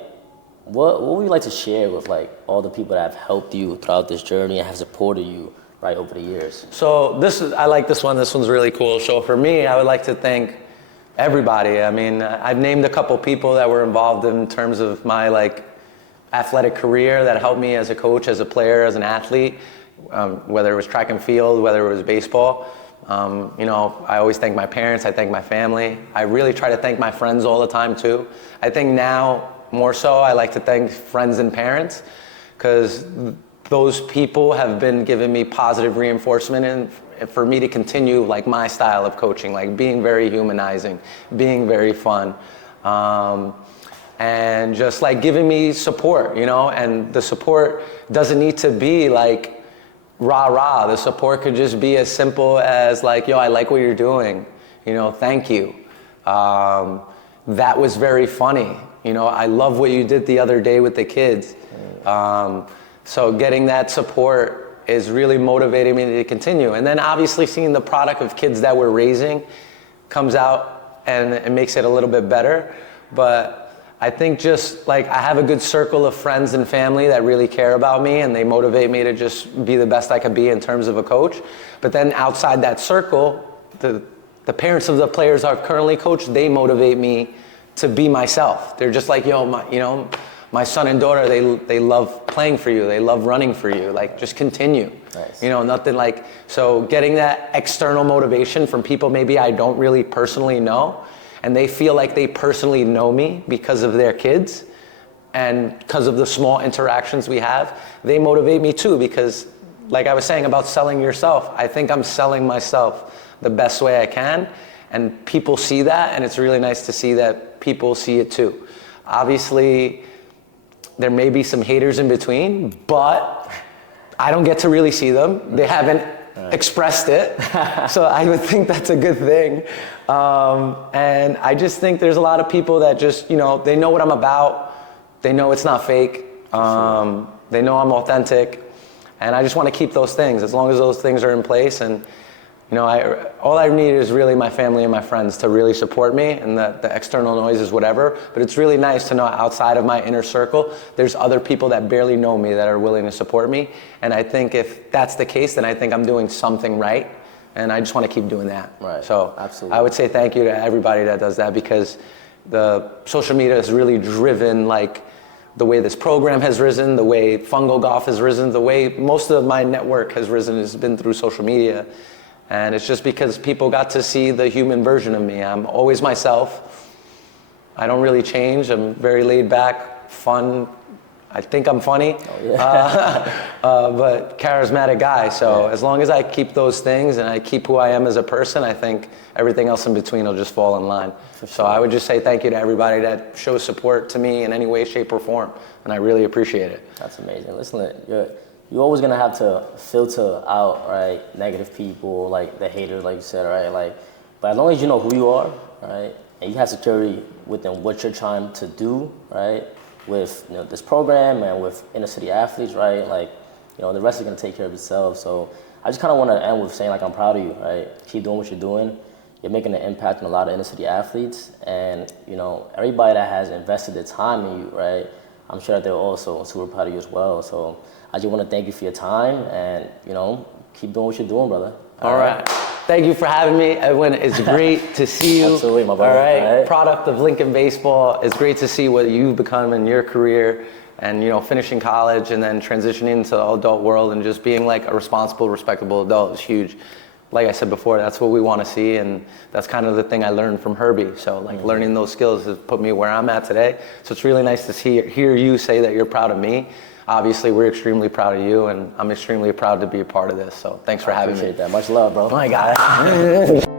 what would you like to share with like all the people that have helped you throughout this journey and have supported you right over the years? So I like this one. This one's really cool. So for me, I would like to thank everybody. I mean, I've named a couple people that were involved in terms of my like athletic career that helped me as a coach, as a player, as an athlete, whether it was track and field, whether it was baseball. You know, I always thank my parents. I thank my family. I really try to thank my friends all the time too. I think now more so I like to thank friends and parents, because those people have been giving me positive reinforcement and for me to continue like my style of coaching, like being very humanizing, being very fun, and just like giving me support, you know. And the support doesn't need to be like rah-rah. The support could just be as simple as like, yo, I like what you're doing, you know, thank you. That was very funny. You know, I love what you did the other day with the kids. So getting that support is really motivating me to continue. And then obviously seeing the product of kids that we're raising comes out and it makes it a little bit better. But I think just like I have a good circle of friends and family that really care about me, and they motivate me to just be the best I can be in terms of a coach. But then outside that circle, the parents of the players I've currently coached, they motivate me to be myself. They're just like, yo, my son and daughter, they love playing for you. They love running for you. Like, just continue. Nice. You know, nothing like, so getting that external motivation from people maybe I don't really personally know, and they feel like they personally know me because of their kids and because of the small interactions we have, they motivate me too, because like I was saying about selling yourself, I think I'm selling myself the best way I can. And people see that, and it's really nice to see that people see it too. Obviously, there may be some haters in between, but I don't get to really see them. They haven't expressed it, so I would think that's a good thing. And I just think there's a lot of people that just, you know, they know what I'm about. They know it's not fake. They know I'm authentic. And I just want to keep those things, as long as those things are in place. And you know, all I need is really my family and my friends to really support me, and the external noise is whatever. But it's really nice to know outside of my inner circle, there's other people that barely know me that are willing to support me. And I think if that's the case, then I think I'm doing something right. And I just want to keep doing that. Right. So absolutely. I would say thank you to everybody that does that, because the social media has really driven like the way this program has risen, the way Fungo Golf has risen, the way most of my network has risen has been through social media. And it's just because people got to see the human version of me. I'm always myself. I don't really change. I'm very laid back, fun. I think I'm funny, but charismatic guy. So as long as I keep those things and I keep who I am as a person, I think everything else in between will just fall in line. So I would just say thank you to everybody that shows support to me in any way, shape, or form. And I really appreciate it. That's amazing. Listen, you're always gonna have to filter out, right, negative people, like the haters, like you said, right? Like, but as long as you know who you are, right, and you have security within what you're trying to do, right, with this program and with inner city athletes, right, like, the rest is gonna take care of itself. So I just kind of want to end with saying, like, I'm proud of you, right? Keep doing what you're doing. You're making an impact on a lot of inner city athletes, and everybody that has invested their time in you, right? I'm sure that they're also super proud of you as well. So I just want to thank you for your time, and keep doing what you're doing, brother. All right. Thank you for having me, Edwin. It's great to see you. Absolutely, my brother. All right. Product of Lincoln Baseball. It's great to see what you've become in your career, and finishing college and then transitioning into the adult world and just being like a responsible, respectable adult is huge. Like I said before, that's what we want to see, and that's kind of the thing I learned from Herbie. So learning those skills has put me where I'm at today. So it's really nice to hear you say that you're proud of me. Obviously, we're extremely proud of you, and I'm extremely proud to be a part of this. So thanks for having me. I appreciate that. Much love, bro. Oh my God.